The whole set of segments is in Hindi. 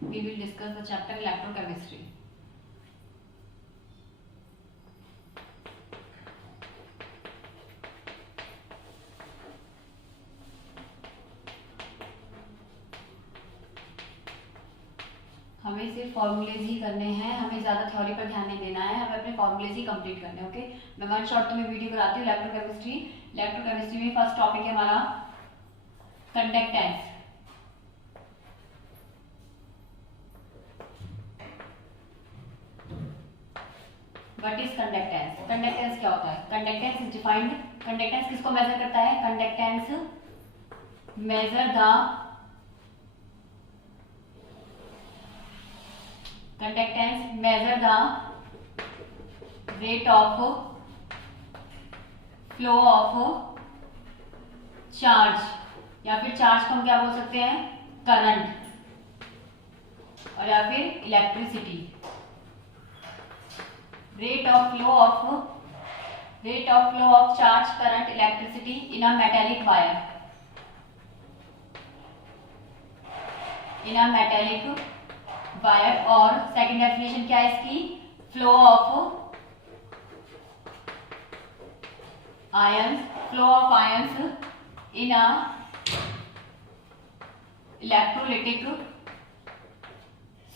we will discuss the chapter electrochemistry. हमें सिर्फ फॉर्मूलेज ही करने हैं, हमें ज्यादा थ्योरी पर ध्यान नहीं देना है, हमें अपने फॉर्मूलेज ही कंप्लीट करने हैं। ओके, मैं वन शॉट तुम्हें वीडियो कराती हूँ इलेक्ट्रोकेमिस्ट्री। इलेक्ट्रोकेमिस्ट्री में फर्स्ट टॉपिक है हमारा conductance. What is conductance? Conductance क्या होता है? कंडक्टेंस इज डिफाइंड, कंडक्टेंस किसको मेजर करता है? Conductance measure the rate of flow of charge, या फिर चार्ज को हम क्या बोल सकते हैं? करंट, और या फिर electricity. rate of flow of charge, current, electricity in a metallic wire, और सेकंड डेफिनेशन क्या है इसकी? Flow of ions in a electrolytic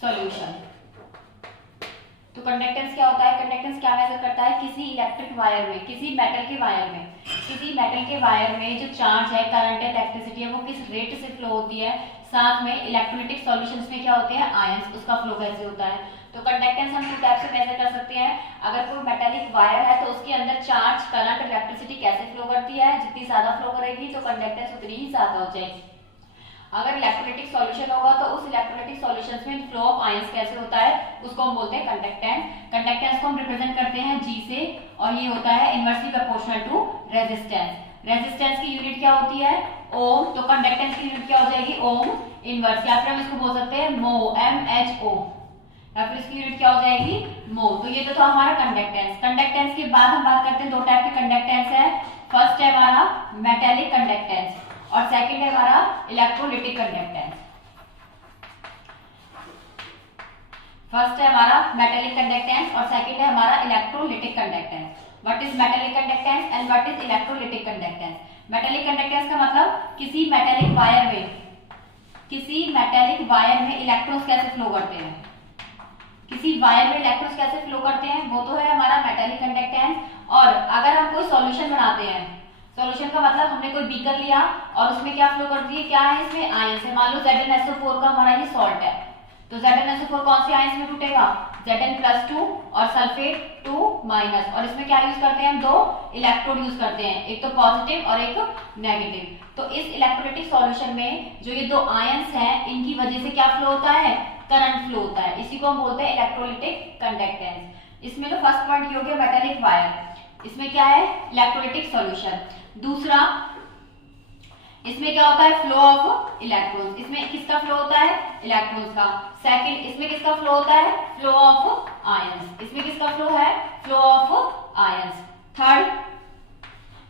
solution. तो कंडक्टेंस क्या होता है? कंडक्टेंस क्या मेजर करता है? किसी इलेक्ट्रिक वायर में, किसी मेटल के वायर में जो चार्ज है, करंट है, इलेक्ट्रिसिटी है, वो किस रेट से फ्लो होती है, साथ में इलेक्ट्रोलिटिक सॉल्यूशंस में क्या होते हैं? आयंस, उसका फ्लो कैसे होता है। तो कंडक्टेंस हम 2 टाइप से मेजर कर सकते हैं। अगर कोई मेटालिक वायर है तो उसके अंदर चार्ज, करंट, इलेक्ट्रिसिटी कैसे फ्लो करती है? जितनी ज्यादा फ्लो करेगी तो कंडक्टेंस उतनी ही ज्यादा हो जाएगी। अगर इलेक्ट्रोलिटिक सॉल्यूशन होगा तो उस इलेक्ट्रोलिटिक सॉल्यूशंस में फ्लो ऑफ आयंस कैसे होता है, उसको हम बोलते हैं कंडक्टेंस। कंडक्टेंस को हम रिप्रेजेंट करते हैं G से, और ये होता है inversely proportional to resistance. Resistance की यूनिट क्या होती है? ओम। तो कंडक्टेंस की यूनिट क्या हो जाएगी? ओम इनवर्स, या फिर हम इसको बोल सकते हैं मो, MHO, या फिर इसकी यूनिट क्या हो जाएगी? मो। तो ये तो था हमारा कंडक्टेंस। कंडक्टेंस के बाद हम बात करते हैं 2 टाइप के कंडक्टेंस है। फर्स्ट है हमारा मेटेलिक कंडक्टेंस, और सेकंड है हमारा इलेक्ट्रोलिटिक कंडक्टेंस। फर्स्ट है हमारा मेटेलिक कंडक्टेंस और सेकंड है हमारा electrolytic conductance. What is metallic conductance and what is electrolytic conductance? Metallic conductance का मतलब किसी मेटेलिक वायर में इलेक्ट्रॉन्स कैसे फ्लो करते हैं, किसी वायर में इलेक्ट्रॉन्स कैसे फ्लो करते हैं, वो तो है हमारा मेटेलिक कंडक्टेंस। और अगर हम कोई सॉल्यूशन बनाते हैं, सॉल्यूशन का मतलब हमने कोई बीकर लिया और उसमें क्या फ्लो करती है? क्या है इसमें? आयंस है। मान लो ZnSO4 का हमारा ये सॉल्ट है, तो ZnSO4 कौन सी आयंस में टूटेगा? Zn+2 और सल्फेट 2-, और इसमें क्या यूज करते हैं? हम 2 इलेक्ट्रोड यूज करते हैं, एक तो पॉजिटिव और एक नेगेटिव। तो इस इलेक्ट्रोलिटिक सॉल्यूशन में जो ये 2 आयंस हैं, इनकी वजह से क्या फ्लो होता है? करंट फ्लो होता है। इसी को हम बोलते हैं इलेक्ट्रोलिटिक कंडक्टेंस। इसमें तो फर्स्ट पॉइंट ये हो गया मेटेलिक वायर, इसमें क्या है? Electrolytic solution. दूसरा, इसमें क्या होता है? Flow of electrons. इसमें किसका फ्लो होता है? इलेक्ट्रॉन्स का। सेकंड, इसमें किसका फ्लो होता है? Flow of ions. इसमें किसका फ्लो है? Flow of ions. थर्ड,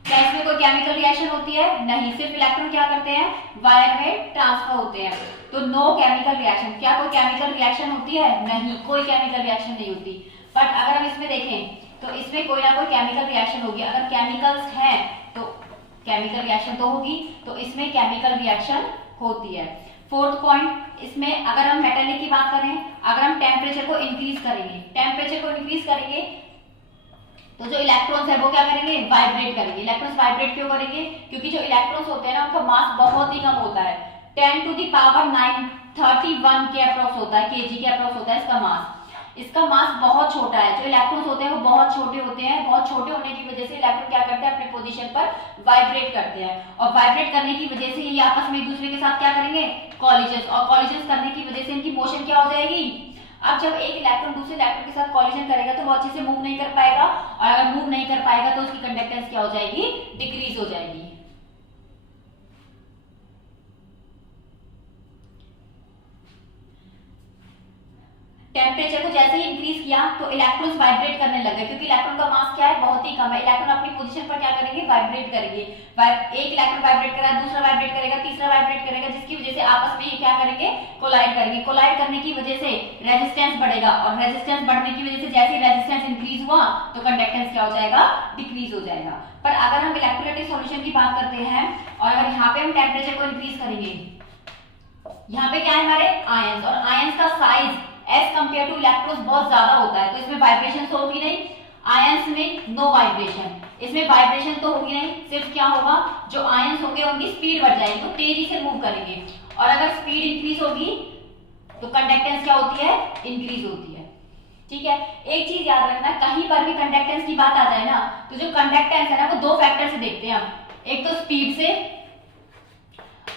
क्या इसमें कोई केमिकल रिएक्शन होती है? नहीं, सिर्फ इलेक्ट्रॉन क्या करते हैं? वायर में ट्रांसफर होते हैं। तो नो केमिकल रिएक्शन। क्या कोई केमिकल रिएक्शन होती है? नहीं, कोई केमिकल रिएक्शन नहीं होती। बट अगर हम इसमें देखें तो इसमें कोई ना कोई केमिकल रिएक्शन होगी। अगर केमिकल्स हैं तो केमिकल रिएक्शन तो होगी, तो इसमें केमिकल रिएक्शन होती है। फोर्थ पॉइंट, इसमें अगर हम मेटेलिक की बात करें, अगर हम टेम्परेचर को इंक्रीज करेंगे तो जो इलेक्ट्रॉन्स है वो क्या करेंगे? वाइब्रेट करेंगे। इलेक्ट्रॉन्स वाइब्रेट क्यों करेंगे? क्योंकि जो इलेक्ट्रॉन्स होते हैं ना, उनका मास बहुत ही कम होता है, 10⁻931 के अप्रॉक्स होता है, kg के अप्रॉक्स होता है इसका मास। इसका मास बहुत छोटा है। जो इलेक्ट्रॉन्स होते हैं वो बहुत छोटे होते हैं। बहुत छोटे होने की वजह से इलेक्ट्रॉन क्या करते हैं? अपने पोजीशन पर वाइब्रेट करते हैं, और वाइब्रेट करने की वजह से ये आपस में एक दूसरे के साथ क्या करेंगे? कॉलिजन, और कॉलिजन करने की वजह से इनकी मोशन क्या हो जाएगी? अब जब एक इलेक्ट्रॉन दूसरे इलेक्ट्रॉन के साथ कॉलिजन करेगा तो वो अच्छे से मूव नहीं कर पाएगा, और अगर मूव नहीं कर पाएगा तो उसकी कंडक्टेंस क्या हो जाएगी? डिक्रीज हो जाएगी। टेम्परेचर को जैसे ही इंक्रीज किया तो इलेक्ट्रॉन्स वाइब्रेट करने लग गए, क्योंकि इलेक्ट्रॉन का मास क्या है, बहुत ही कम है। इलेक्ट्रॉन अपनी पोजीशन पर क्या करेंगे, वाइब्रेट करेंगे। एक इलेक्ट्रॉन वाइब्रेट करा, दूसरा वाइब्रेट करेगा, तीसरा वाइब्रेट करेगा, जिसकी वजह से आपस में ये क्या करेंगे, कोलाइड करेंगे। कोलाइड करने की वजह से रेजिस्टेंस बढ़ेगा, और रेजिस्टेंस बढ़ने की वजह से जैसे रेजिस्टेंस इंक्रीज हुआ तो कंडक्टेंस क्या हो जाएगा, डिक्रीज हो जाएगा। पर अगर हम इलेक्ट्रोलाइटिक सॉल्यूशन की बात करते हैं और अगर यहाँ पे हम टेम्परेचर को इंक्रीज करेंगे, यहाँ पे क्या है हमारे आयंस, और आयंस का size as compare to electrons बहुत ज्यादा होता है, तो इसमें वाइब्रेशन तो होगी नहीं। आयंस में नो वाइब्रेशन, इसमें वाइब्रेशन तो होगी नहीं, सिर्फ क्या होगा, जो आयंस होंगे उनकी स्पीड बढ़ जाएगी, तो तेजी से मूव करेंगे। और अगर स्पीड इंक्रीज होगी तो कंडक्टेंस क्या होती है, इंक्रीज होती है। ठीक है, एक चीज याद रखना, कहीं पर भी कंडक्टेंस की बात आ जाए ना, तो जो कंडक्टेंस है ना वो दो फैक्टर से देखते हैं हम, एक तो स्पीड से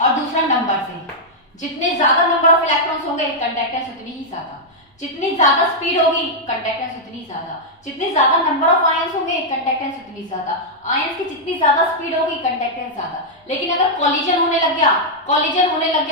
और दूसरा नंबर से। जितने ज्यादा नंबर ऑफ इलेक्ट्रॉन्स होंगे कंडक्टेंस उतनी ही ज्यादा, जितनी ज्यादा स्पीड होगी कंडक्टेंस उतनी ज्यादा, जितने ज्यादा नंबर ऑफ आयंस होंगे कंडक्टेंस उतनी ज्यादा, आयंस की जितनी ज्यादा स्पीड होगी कंडक्टेंस ज्यादा। लेकिन अगर कॉलिजन होने लग गया,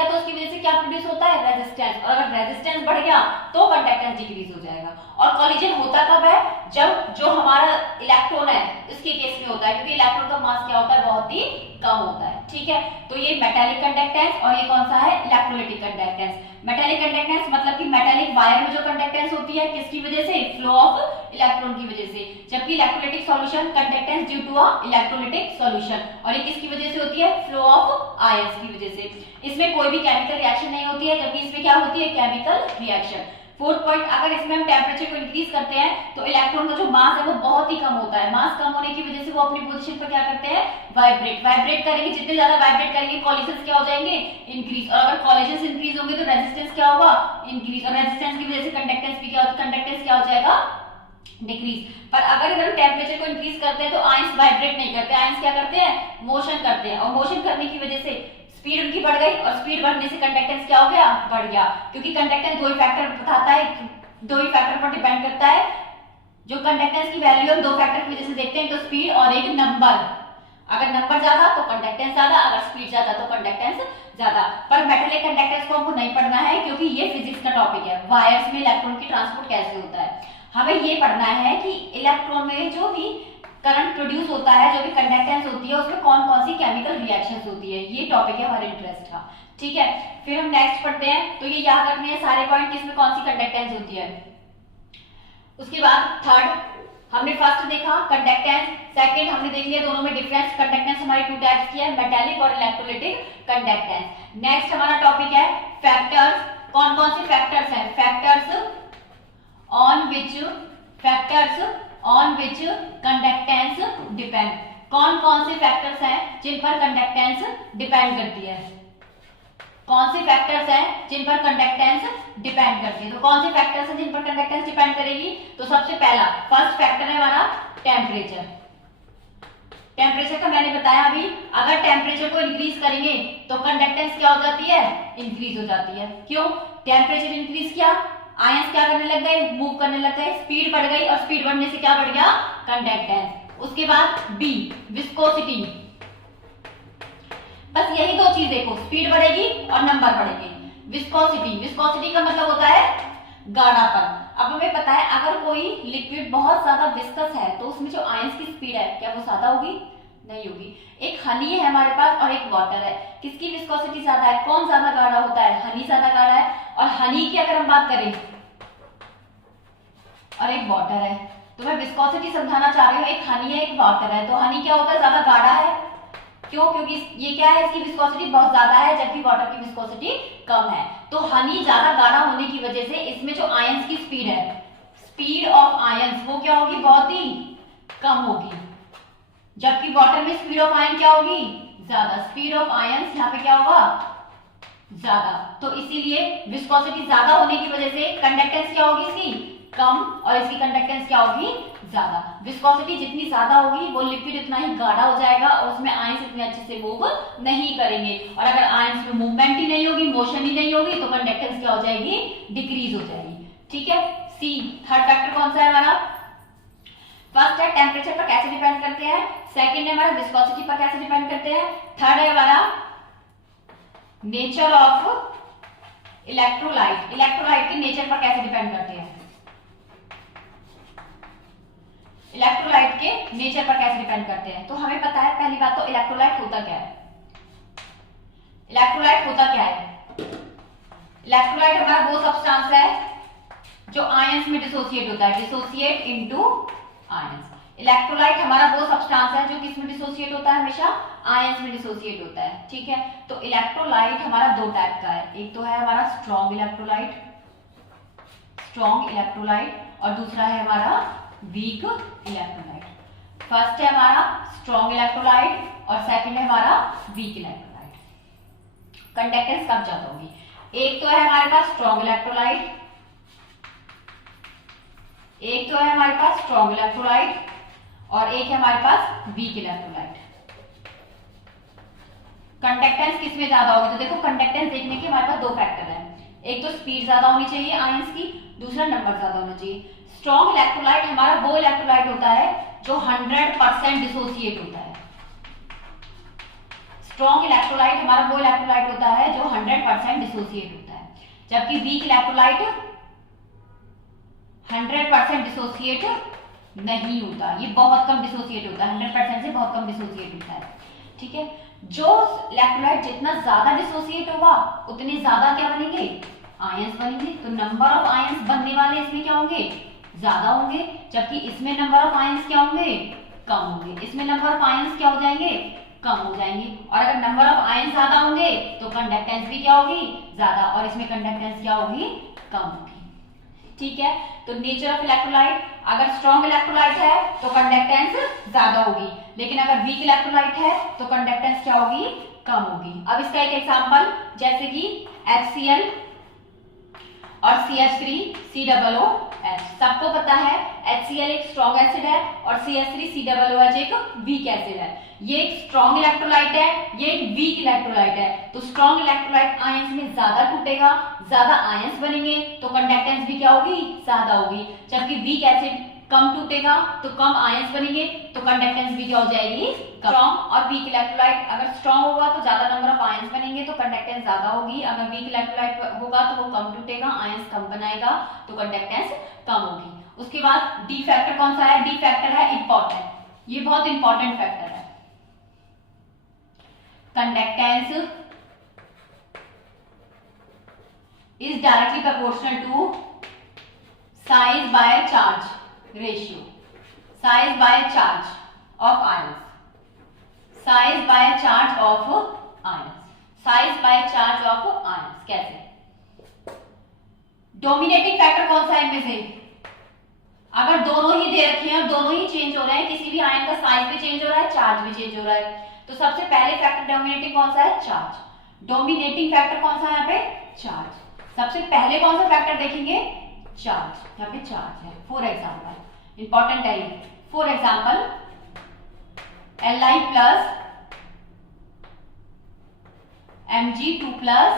तो उसकी वजह से क्या प्रोड्यूस होता है, रेजिस्टेंस, और अगर रेजिस्टेंस बढ़ गया तो कंडक्टेंस डिक्रीज हो जाएगा। और कॉलिजन होता कब है, जब जो हमारा इलेक्ट्रॉन है उसके केस में होता है, क्योंकि इलेक्ट्रॉन का मास क्या होता है, बहुत ही कम होता है। ठीक है, तो ये मेटालिक कंडक्टेंस और ये कौन सा है, इलेक्ट्रोलाइटिक कंडक्टेंस। मेटालिक कंडक्टेंस मतलब कि मेटालिक वायर में जो कंडक्टेंस होती है किसकी वजह से, फ्लो ऑफ इलेक्ट्रॉन की वजह से, जबकि electrolytic solution conductance due to a electrolytic solution, और ये किसकी वजह से होती है, फ्लो ऑफ आयंस की वजह से। इसमें कोई भी केमिकल रिएक्शन नहीं होती है, जबकि इसमें क्या होती है, केमिकल रिएक्शन। फोर्थ पॉइंट, अगर इसमें हम टेम्परेचर को इंक्रीज करते हैं तो इलेक्ट्रॉन का जो मास है वो बहुत ही कम होता है। मास कम होने की वजह से वो अपनी पोजीशन पर क्या करते हैं, वाइब्रेट करेंगे। जितने ज्यादा वाइब्रेट करेंगे कॉलिजन्स क्या हो जाएंगे, इंक्रीज, और अगर कॉलिजन्स इंक्रीज होंगे तो रेजिस्टेंस क्या होगा, इंक्रीज, और रेजिस्टेंस की वजह से कंडक्टेंस भी क्या होगा, कंडक्टेंस क्या हो जाएगा, डिक्रीज। पर अगर इधर टेम्परेचर को इंक्रीज करते हैं तो आयंस वाइब्रेट नहीं करते, आयंस क्या करते हैं, मोशन करते हैं, और मोशन करने की वजह से स्पीड उनकी बढ़ गई, और स्पीड बढ़ने से कंडक्टेंस क्या हो गया, बढ़ गया। क्योंकि कंडक्टेंस दो ही फैक्टर बताता है, दो ही फैक्टर पर डिपेंड करता है। जो कंडक्टेंस की वैल्यू हम दो फैक्टर की वजह से देखते हैं, तो स्पीड और एक नंबर। अगर नंबर ज्यादा तो कंडक्टेंस ज्यादा, अगर स्पीड ज्यादा तो कंडक्टेंस ज्यादा। पर मेटालिक कंडक्टेंस को हमको नहीं पढ़ना है, क्योंकि ये फिजिक्स का टॉपिक है, वायर्स में इलेक्ट्रॉन की ट्रांसपोर्ट कैसे होता है। हमें ये पढ़ना है कि इलेक्ट्रॉन में जो भी करंट प्रोड्यूस होता है, जो भी कंडक्टेंस होती है, उसमें कौन कौन सी केमिकल रिएक्शंस होती है, ये टॉपिक है हमारे इंटरेस्ट का। ठीक है, फिर हम नेक्स्ट पढ़ते हैं, तो ये याद रखने हैं सारे पॉइंट, किसमें कौन सी कंडक्टेंस होती है। उसके बाद थर्ड, हमने फर्स्ट देखा कंडक्टेंस, सेकंड हमने देख लिया दोनों में डिफरेंस। कंडक्टेंस हमारी टू टाइप्स की है, मेटालिक और इलेक्ट्रोलाइटिक कंडक्टेंस। नेक्स्ट हमारा टॉपिक है फैक्टर्स। कौन कौन से फैक्टर्स हैं, factors on which conductance depend. कौन कौन से फैक्टर्स हैं जिन पर कंडक्टेंस डिपेंड करती है, कौन से फैक्टर्स हैं जिन पर कंडक्टेंस डिपेंड करती है। तो कौन से फैक्टर्स हैं जिन पर कंडक्टेंस डिपेंड करेगी, तो सबसे पहला फर्स्ट फैक्टर है हमारा टेम्परेचर। टेम्परेचर का मैंने बताया अभी, अगर टेम्परेचर को इंक्रीज करेंगे तो कंडक्टेंस क्या हो जाती है, इंक्रीज हो जाती है। क्यों, टेम्परेचर इंक्रीज किया, आयंस क्या करने लग गए, मूव करने लग गए, स्पीड बढ़ गई, और स्पीड बढ़ने से क्या बढ़ गया, कंडक्टेंस। उसके बाद बी, विस्कोसिटी। बस यही दो चीज देखो, स्पीड बढ़ेगी और नंबर बढ़ेंगे। विस्कोसिटी का मतलब होता है गाढ़ापन। अब हमें पता है अगर कोई लिक्विड बहुत ज्यादा विस्कस है तो उसमें जो आयंस की स्पीड है क्या वो ज्यादा होगी, नहीं होगी। एक हनी है हमारे पास और एक वाटर है, किसकी विस्कोसिटी ज्यादा है, कौन ज्यादा गाढ़ा होता है, हनी ज्यादा गाढ़ा है। और हनी की अगर हम बात करें और एक वाटर है, तो मैं विस्कोसिटी समझाना चाह रही हूँ, एक हनी है एक वाटर है, तो हनी क्या होता है, ज्यादा गाढ़ा है। क्यों, क्योंकि ये क्या है, इसकी विस्कोसिटी बहुत ज्यादा है, जबकि वाटर की विस्कोसिटी कम है। तो हनी ज्यादा गाढ़ा होने की वजह से इसमें जो आयंस की स्पीड है, स्पीड ऑफ आयंस, वो क्या होगी, बहुत ही कम होगी। जबकि वाटर में स्पीड ऑफ आयन क्या होगी, ज्यादा। स्पीड ऑफ आयंस यहाँ पे क्या होगा, ज्यादा। तो इसीलिए विस्कोसिटी ज्यादा होने की वजह से कंडक्टेंस क्या होगी इसकी, कम, और इसकी कंडक्टेंस क्या होगी, ज्यादा। विस्कोसिटी जितनी ज्यादा होगी वो लिक्विड उतना ही गाढ़ा हो जाएगा और उसमें आयंस इतने अच्छे से मूव नहीं करेंगे। और अगर आयंस में मूवमेंट ही नहीं होगी, मोशन ही नहीं होगी, तो कंडक्टेंस क्या हो जाएगी, डिक्रीज हो जाएगी। ठीक है, सी थर्ड फैक्टर कौन सा है हमारा, फर्स्ट है टेम्परेचर पर कैसे डिपेंड करते हैं, सेकंड है हमारा विस्कोसिटी पर कैसे डिपेंड करते हैं, थर्ड है हमारा नेचर ऑफ इलेक्ट्रोलाइट, इलेक्ट्रोलाइट के नेचर पर कैसे डिपेंड करते हैं? इलेक्ट्रोलाइट के नेचर पर कैसे डिपेंड करते हैं? तो हमें पता है पहली बात तो इलेक्ट्रोलाइट होता क्या है। इलेक्ट्रोलाइट होता क्या है? इलेक्ट्रोलाइट हमारा वो सब्सटेंस है जो आयंस में डिसोसिएट होता है, डिसोसिएट इनटू आयंस। इलेक्ट्रोलाइट हमारा वो सब्सटेंस है जो किस में डिसोसिएट होता है? हमेशा आयंस में डिसोसिएट होता है, ठीक है। तो इलेक्ट्रोलाइट हमारा दो टाइप का है, एक तो है हमारा स्ट्रॉन्ग इलेक्ट्रोलाइट, स्ट्रॉन्ग इलेक्ट्रोलाइट, और दूसरा है हमारा वीक इलेक्ट्रोलाइट। फर्स्ट है हमारा स्ट्रॉन्ग इलेक्ट्रोलाइट और सेकंड है हमारा वीक इलेक्ट्रोलाइट। कंडक्टेंस कब ज्यादा होगी? एक तो है हमारे पास स्ट्रॉन्ग इलेक्ट्रोलाइट, एक तो है हमारे पास स्ट्रॉन्ग इलेक्ट्रोलाइट और एक है हमारे पास वीक इलेक्ट्रोलाइट। कंडक्टेंस किसमें ज्यादा होगी? तो देखो कंडक्टेंस देखने के हमारे पास दो फैक्टर है, एक तो स्पीड ज्यादा होनी चाहिए आयंस की, दूसरा नंबर ज्यादा होना चाहिए। स्ट्रॉन्ग इलेक्ट्रोलाइट हमारा वो इलेक्ट्रोलाइट होता है जो 100% डिसोसिएट होता है। स्ट्रॉन्ग इलेक्ट्रोलाइट हमारा वो इलेक्ट्रोलाइट होता है जो 100% डिसोसिएट होता है, जबकि वीक इलेक्ट्रोलाइट 100% डिसोसिएट नहीं होता, ये बहुत कम डिसोसिएट होता है, 100% से बहुत कम डिसोसिएट होता है, ठीक है। जो इलेक्ट्रोलाइट जितना ज्यादा डिसोसिएट होगा उतने ज्यादा क्या बनेंगे? आयंस बनेंगे। तो नंबर ऑफ आयंस बनने वाले इसमें क्या होंगे? ज्यादा होंगे, जबकि इसमें नंबर ऑफ आयंस क्या होंगे? कम होंगे। इसमें नंबर ऑफ आयंस क्या हो जाएंगे? कम हो जाएंगे। और अगर नंबर ऑफ आयंस ज्यादा होंगे तो कंडक्टेंस भी क्या होगी? ज्यादा, और इसमें कंडक्टेंस क्या होगी? कम होगी, ठीक है। तो नेचर ऑफ इलेक्ट्रोलाइट, अगर स्ट्रॉन्ग इलेक्ट्रोलाइट है तो कंडक्टेंस ज्यादा होगी, लेकिन अगर वीक इलेक्ट्रोलाइट है तो कंडक्टेंस क्या होगी? कम होगी। अब इसका एक एग्जांपल, जैसे कि HCl और CH3COOH, सबको पता है HCl एक स्ट्रॉन्ग एसिड है और CH3COOH एक वीक एसिड है। ये एक स्ट्रॉन्ग इलेक्ट्रोलाइट है, ये एक वीक इलेक्ट्रोलाइट है। तो स्ट्रॉन्ग इलेक्ट्रोलाइट आयंस में ज्यादा टूटेगा, ज्यादा आयंस बनेंगे तो कंडक्टेंस भी क्या होगी? ज्यादा होगी, जबकि वीक एसिड कम टूटेगा तो कम आयंस बनेंगे तो कंडक्टेंस भी क्या हो जाएगी? स्ट्रॉन्ग और वीक इलेक्ट्रोलाइट, अगर स्ट्रॉन्ग होगा तो ज्यादा नंबर ऑफ आयंस बनेंगे तो कंडक्टेंस ज्यादा होगी, अगर वीक इलेक्ट्रोलाइट होगा तो वो कम टूटेगा, आयंस कम बनाएगा तो कंडक्टेंस कम होगी। उसके बाद डी फैक्टर कौन सा है? डी फैक्टर है इंपॉर्टेंट, ये बहुत इंपॉर्टेंट फैक्टर है। Conductance is directly proportional to size by charge ratio, size by charge of ions, size by charge of ions, size by charge of ions। कैसे? डोमिनेटिंग फैक्टर कौन सा है इनमें से? अगर दोनों ही दे रखे हैं और दोनों ही चेंज हो रहे हैं, किसी भी आयन का साइज भी चेंज हो रहा है, चार्ज भी चेंज हो रहा है, तो सबसे पहले फैक्टर डोमिनेटिंग कौन सा है? चार्ज। डोमिनेटिंग फैक्टर कौन सा है यहाँ पे? चार्ज। सबसे पहले कौन सा फैक्टर देखेंगे? चार्ज। यहाँ पे चार्ज है। फॉर एग्जाम्पल, इंपॉर्टेंट है ये, for example Li plus Mg2 plus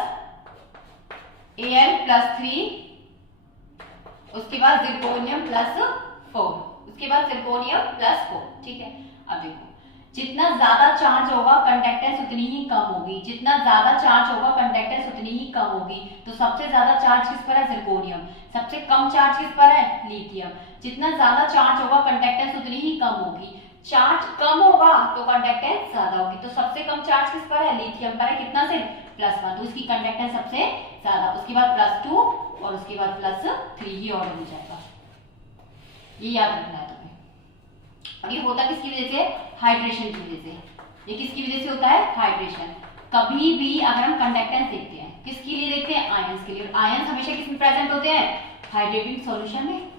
Al plus 3, उसके बाद जिरकोनियम प्लस 4, उसके बाद जिरकोनियम प्लस 4, ठीक है। अब देखो, जितना ज्यादा चार्ज होगा कंडक्टेंस उतनी ही कम होगी, जितना ज्यादा चार्ज होगा कंडक्टेंस उतनी ही कम होगी। तो सबसे ज्यादा चार्ज किस पर है? जिरकोनियम। सबसे कम चार्ज किस पर है? लिथियम। जितना ज्यादा चार्ज होगा कंडक्टेंस उतनी ही कम होगी, चार्ज कम होगा तो कंडक्टेंस ज्यादा होगी। तो सबसे कम चार्ज किस पर है? लिथियम पर है। कितना? सिर्फ +1, तो इसकी कंडक्टेंस सबसे ज्यादा, उसके बाद +2 और उसके बाद +3 ही ऑर्डर हो जाएगा। ये याद रखना है तुम्हें। और ये होता किसकी वजह से? हाइड्रेशन की वजह से। ये किसकी वजह से होता है? हाइड्रेशन। कभी भी अगर हम कंडक्टेंस देखते हैं, किसके लिए देखते हैं? आयंस के लिए। और आयंस हमेशा किसमें प्रेजेंट होते हैं? हाइड्रेटिंग सॉल्यूशन में।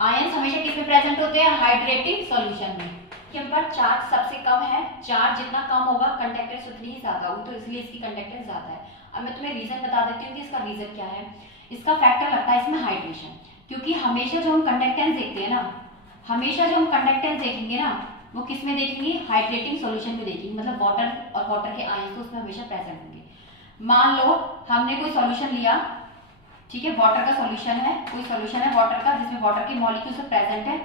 आयंस हमेशा किसमें प्रेजेंट होते हैं? हाइड्रेटिंग सॉल्यूशन में। यहाँ पर चार्ज सबसे कम है, चार्ज जितना कम होगा कंडक्टेंस उतनी ही ज्यादा होगी, तो इसलिए इसकी कंडक्टेंस ज्यादा है। अब मैं तुम्हें रीजन बता देती हूँ कि इसका रीजन क्या है। इसका फैक्टर लगता है इसमें हाइड्रेशन, क्योंकि हमेशा जो हम कंडक्टेंस देखते हैं ना, हमेशा जो हम कंडक्टेंस देखेंगे ना, वो किस में देखेंगे? हाइड्रेटिंग सॉल्यूशन में देखेंगे, मतलब वाटर और वाटर के आयंस तो उसमें हमेशा प्रेजेंट होंगे। मान लो हमने कोई सॉल्यूशन लिया, ठीक है, वाटर का सॉल्यूशन है, कोई सॉल्यूशन है वाटर का जिसमें वाटर के मॉलिक्यूल्स प्रेजेंट है,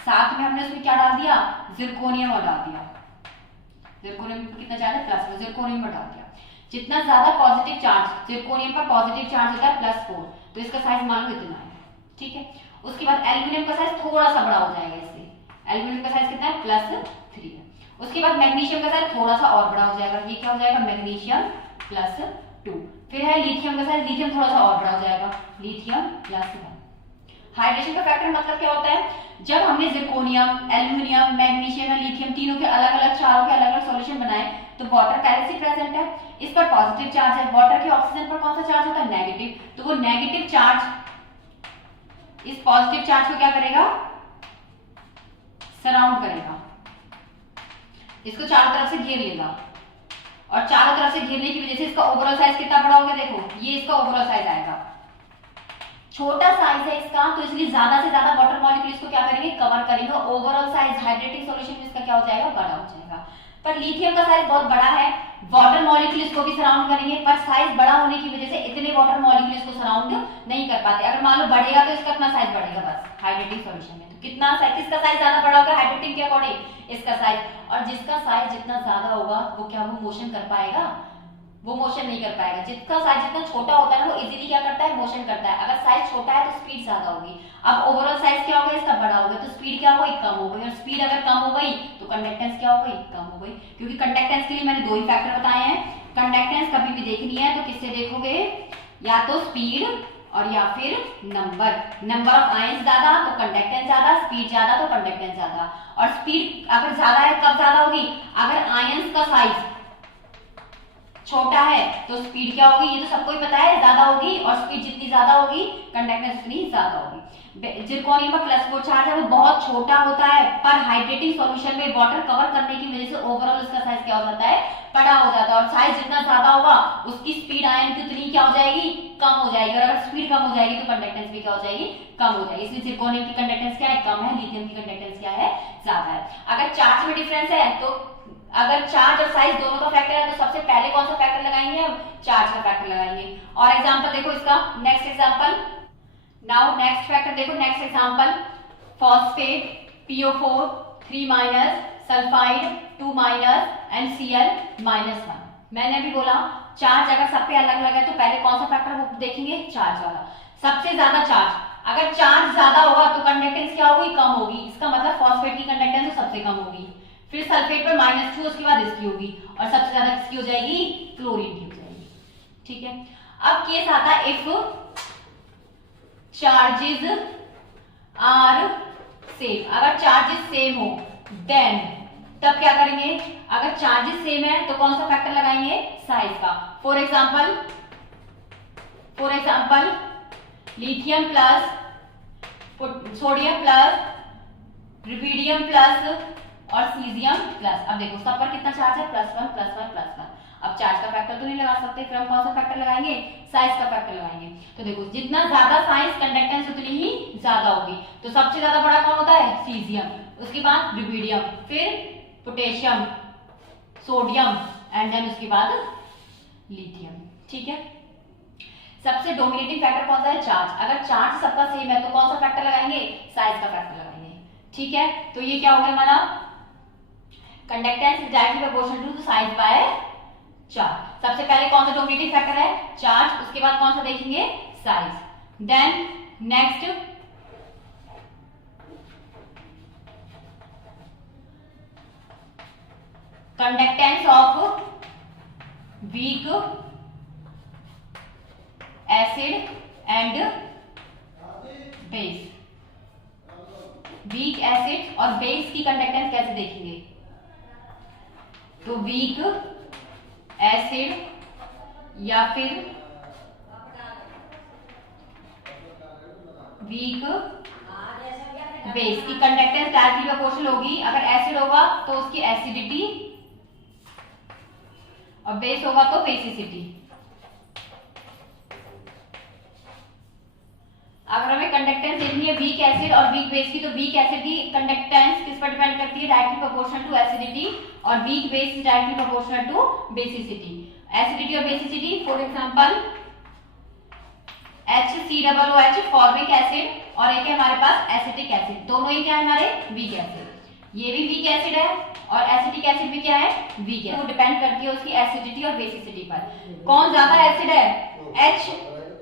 साथ में हमने उसमें क्या डाल दिया? जिरकोनियम और डाल दिया। जिरकोनियम कितना चार्ज है? +1, जिरकोनियम और डाल दिया। जितना ज्यादा पॉजिटिव चार्ज, जिरकोनियम पर पॉजिटिव चार्ज होता है +4, तो इसका साइज मान लो इतना है, ठीक है। उसके बाद एल्यूमिनियम का साइज थोड़ा सा बड़ा हो जाएगा इससे, एल्यूमिनियम का साइज कितना है +3 है। उसके बाद मैग्नीशियम का साइज थोड़ा सा और बड़ा हो जाएगा, ये क्या हो जाएगा मैग्नीशियम +2। फिर है लिथियम का साइज, लिथियम थोड़ा सा और बड़ा हो जाएगा, लिथियम +1। हाइड्रेशन का फैक्टर मतलब क्या होता है, जब हमने जिरकोनियम, एल्यूमिनियम, मैग्नीशियम या लिथियम तीनों के अलग अलग, चारों के अलग अलग सॉल्यूशन बनाए, तो वाटर पहले से प्रेजेंट है, इस पर पॉजिटिव चार्ज है, वाटर के ऑक्सीजन पर कौन सा चार्ज होता है नेगेटिव, तो वो नेगेटिव चार्ज इस पॉजिटिव चार्ज को क्या करेगा सराउंड करेगा, इसको चारों तरफ से घेर लेगा, और चारों तरफ से घेरने की वजह से इसका ओवरऑल साइज कितना बड़ा हो गया, देखो ये इसका ओवरऑल साइज आएगा, छोटा साइज है इसका, तो इसलिए ज्यादा से ज्यादा वाटर मॉलिक्यूल इसको क्या करेंगे कवर करेंगे, ओवरऑल साइज हाइड्रेटिंग सॉल्यूशन में इसका क्या हो जाएगा बड़ा हो जाएगा। पर लिथियम का साइज बहुत बड़ा है, वाटर मॉलिक्यूल इसको भी सराउंड करेंगे, पर साइज बड़ा होने की वजह से इतने वाटर मॉलिक्यूल इसको सराउंड नहीं कर पाते, अगर मान लो बढ़ेगा तो इसका अपना साइज बढ़ेगा बस हाइड्रेटिंग सॉल्यूशन में, तो कितना साइज, किसका साइज ज्यादा बड़ा होगा हाइड्रेटिंग के अकॉर्डिंग इसका साइज, और जिसका साइज जितना ज्यादा होगा वो क्या वो मोशन कर पाएगा, वो मोशन नहीं कर पाएगा, जिसका साइज जितना छोटा होता है ना वो इजीली क्या करता है मोशन करता है, अगर साइज छोटा है तो स्पीड ज्यादा होगी, अब ओवरऑल साइज क्या होगा इसका बड़ा होगा, तो स्पीड क्या होगी कम हो गई, और स्पीड अगर कम हो गई तो कंडक्टेंस क्या हो गई कम हो गई, क्योंकि कंडक्टेंस के लिए मैंने दो ही फैक्टर बताए हैं, कंडक्टेंस कभी भी देखनी है तो किससे देखोगे, या तो स्पीड और या फिर नंबर ऑफ आयंस ज्यादा तो कंडक्टेंस ज्यादा, स्पीड ज्यादा तो कंडक्टेंस ज्यादा, और स्पीड अगर ज्यादा है कब ज्यादा होगी, अगर आयंस का साइज छोटा है तो स्पीड क्या होगी, ये तो सबको ही पता है ज्यादा होगी, और स्पीड जितनी ज्यादा होगी कंडक्टेंस उतनी ज्यादा होगी। जिरकोनियम का +4 चार्ज है, वो बहुत छोटा होता है, पर हाइड्रेटिंग सॉल्यूशन में वाटर कवर करने की वजह से ओवरऑल इसका साइज क्या हो जाता है बड़ा हो जाता है, और साइज जितना ज्यादा होगा उसकी स्पीड आयन की उतनी क्या हो जाएगी कम हो जाएगी, और अगर स्पीड कम हो जाएगी तो कंडक्टेंस भी क्या हो जाएगी कम हो जाएगी, इसलिए जिरकोनियम की कंडक्टेंस क्या है कम है, लिथियम की कंडक्टेंस क्या है ज्यादा है। अगर चार्ज में डिफरेंस है तो अगर चार्ज और साइज दोनों का फैक्टर है तो सबसे पहले कौन सा फैक्टर लगाएंगे हम चार्ज का फैक्टर लगाएंगे। और एग्जांपल देखो इसका, next example, now next factor देखो, next example phosphate PO4 3- sulphide 2- and Cl-1। मैंने अभी बोला चार्ज अगर सब पे अलग अलग है तो पहले कौन सा फैक्टर देखेंगे चार्ज वाला, सबसे ज्यादा चार्ज, अगर चार्ज ज्यादा होगा तो कंडक्टेंस क्या होगी कम होगी, इसका मतलब फॉस्फेट की कंडक्टेंस सबसे कम होगी, फिर सल्फेट पर -2 उसके बाद इसकी होगी, और सबसे ज्यादा किसकी हो जाएगी क्लोरीन की हो जाएगी, ठीक है। अब केस आता है इफ चार्जेस आर सेम, अगर चार्जेस सेम हो देन तब क्या करेंगे, अगर चार्जेस सेम है तो कौन सा फैक्टर लगाएंगे साइज का, for example lithium plus sodium plus rubidium plus और सीजियम प्लस, अब देखो सब पर कितना चार्ज है +1 अब चार्ज का फैक्टर तो नहीं लगा सकते, फिर हम कौन सा फैक्टर लगाएंगे साइज का फैक्टर लगाएंगे, तो देखो जितना ज्यादा साइज कंडक्टेंस उतनी ही ज्यादा होगी, तो सबसे ज्यादा बड़ा कौन होता है सीजियम, उसके बाद रुबिडियम, फिर पोटेशियम, सोडियम एंड देन उसके बाद लिथियम, ठीक है। सबसे डोमिनेटिंग फैक्टर कौन सा है चार्ज, अगर चार्ज सबका सेम है तो कौन सा फैक्टर लगाएंगे साइज का फैक्टर लगाएंगे, ठीक है। तो ये क्या हो गया हमारा conductance is directly proportional to size by charge, सबसे पहले कौन सा डोमिनेटिंग फैक्टर है चार्ज, उसके बाद कौन सा देखेंगे size, then next conductance of weak acid and base, weak acid और बेस की कंडक्टेंस कैसे देखेंगे, तो वीक एसिड या फिर वीक बेस की कंडक्टेंस डायरेक्टली प्रोपोर्शनल होगी, अगर एसिड होगा तो उसकी एसिडिटी और बेस होगा तो बेसिसिटी। अगर हमें कंडक्टेंस देखनी है वीक एसिड और वीक बेस की, तो वीक एसिड की कंडक्टेंस किस पर डिपेंड करती है डायरेक्टली प्रोपोर्शनल टू एसिडिटी, और weak base is directly proportional to basicity. Acidity और basicity for example HCOOH formic acid और एक है हमारे पास एसिटिक एसिड, दोनों ही क्या है हमारे वीक एसिड, ये भी वीक एसिड है और एसिटिक एसिड भी क्या है, वीक है। वो डिपेंड करती है उसकी एसिडिटी और बेसिसिटी पर। कौन ज्यादा एसिड है, H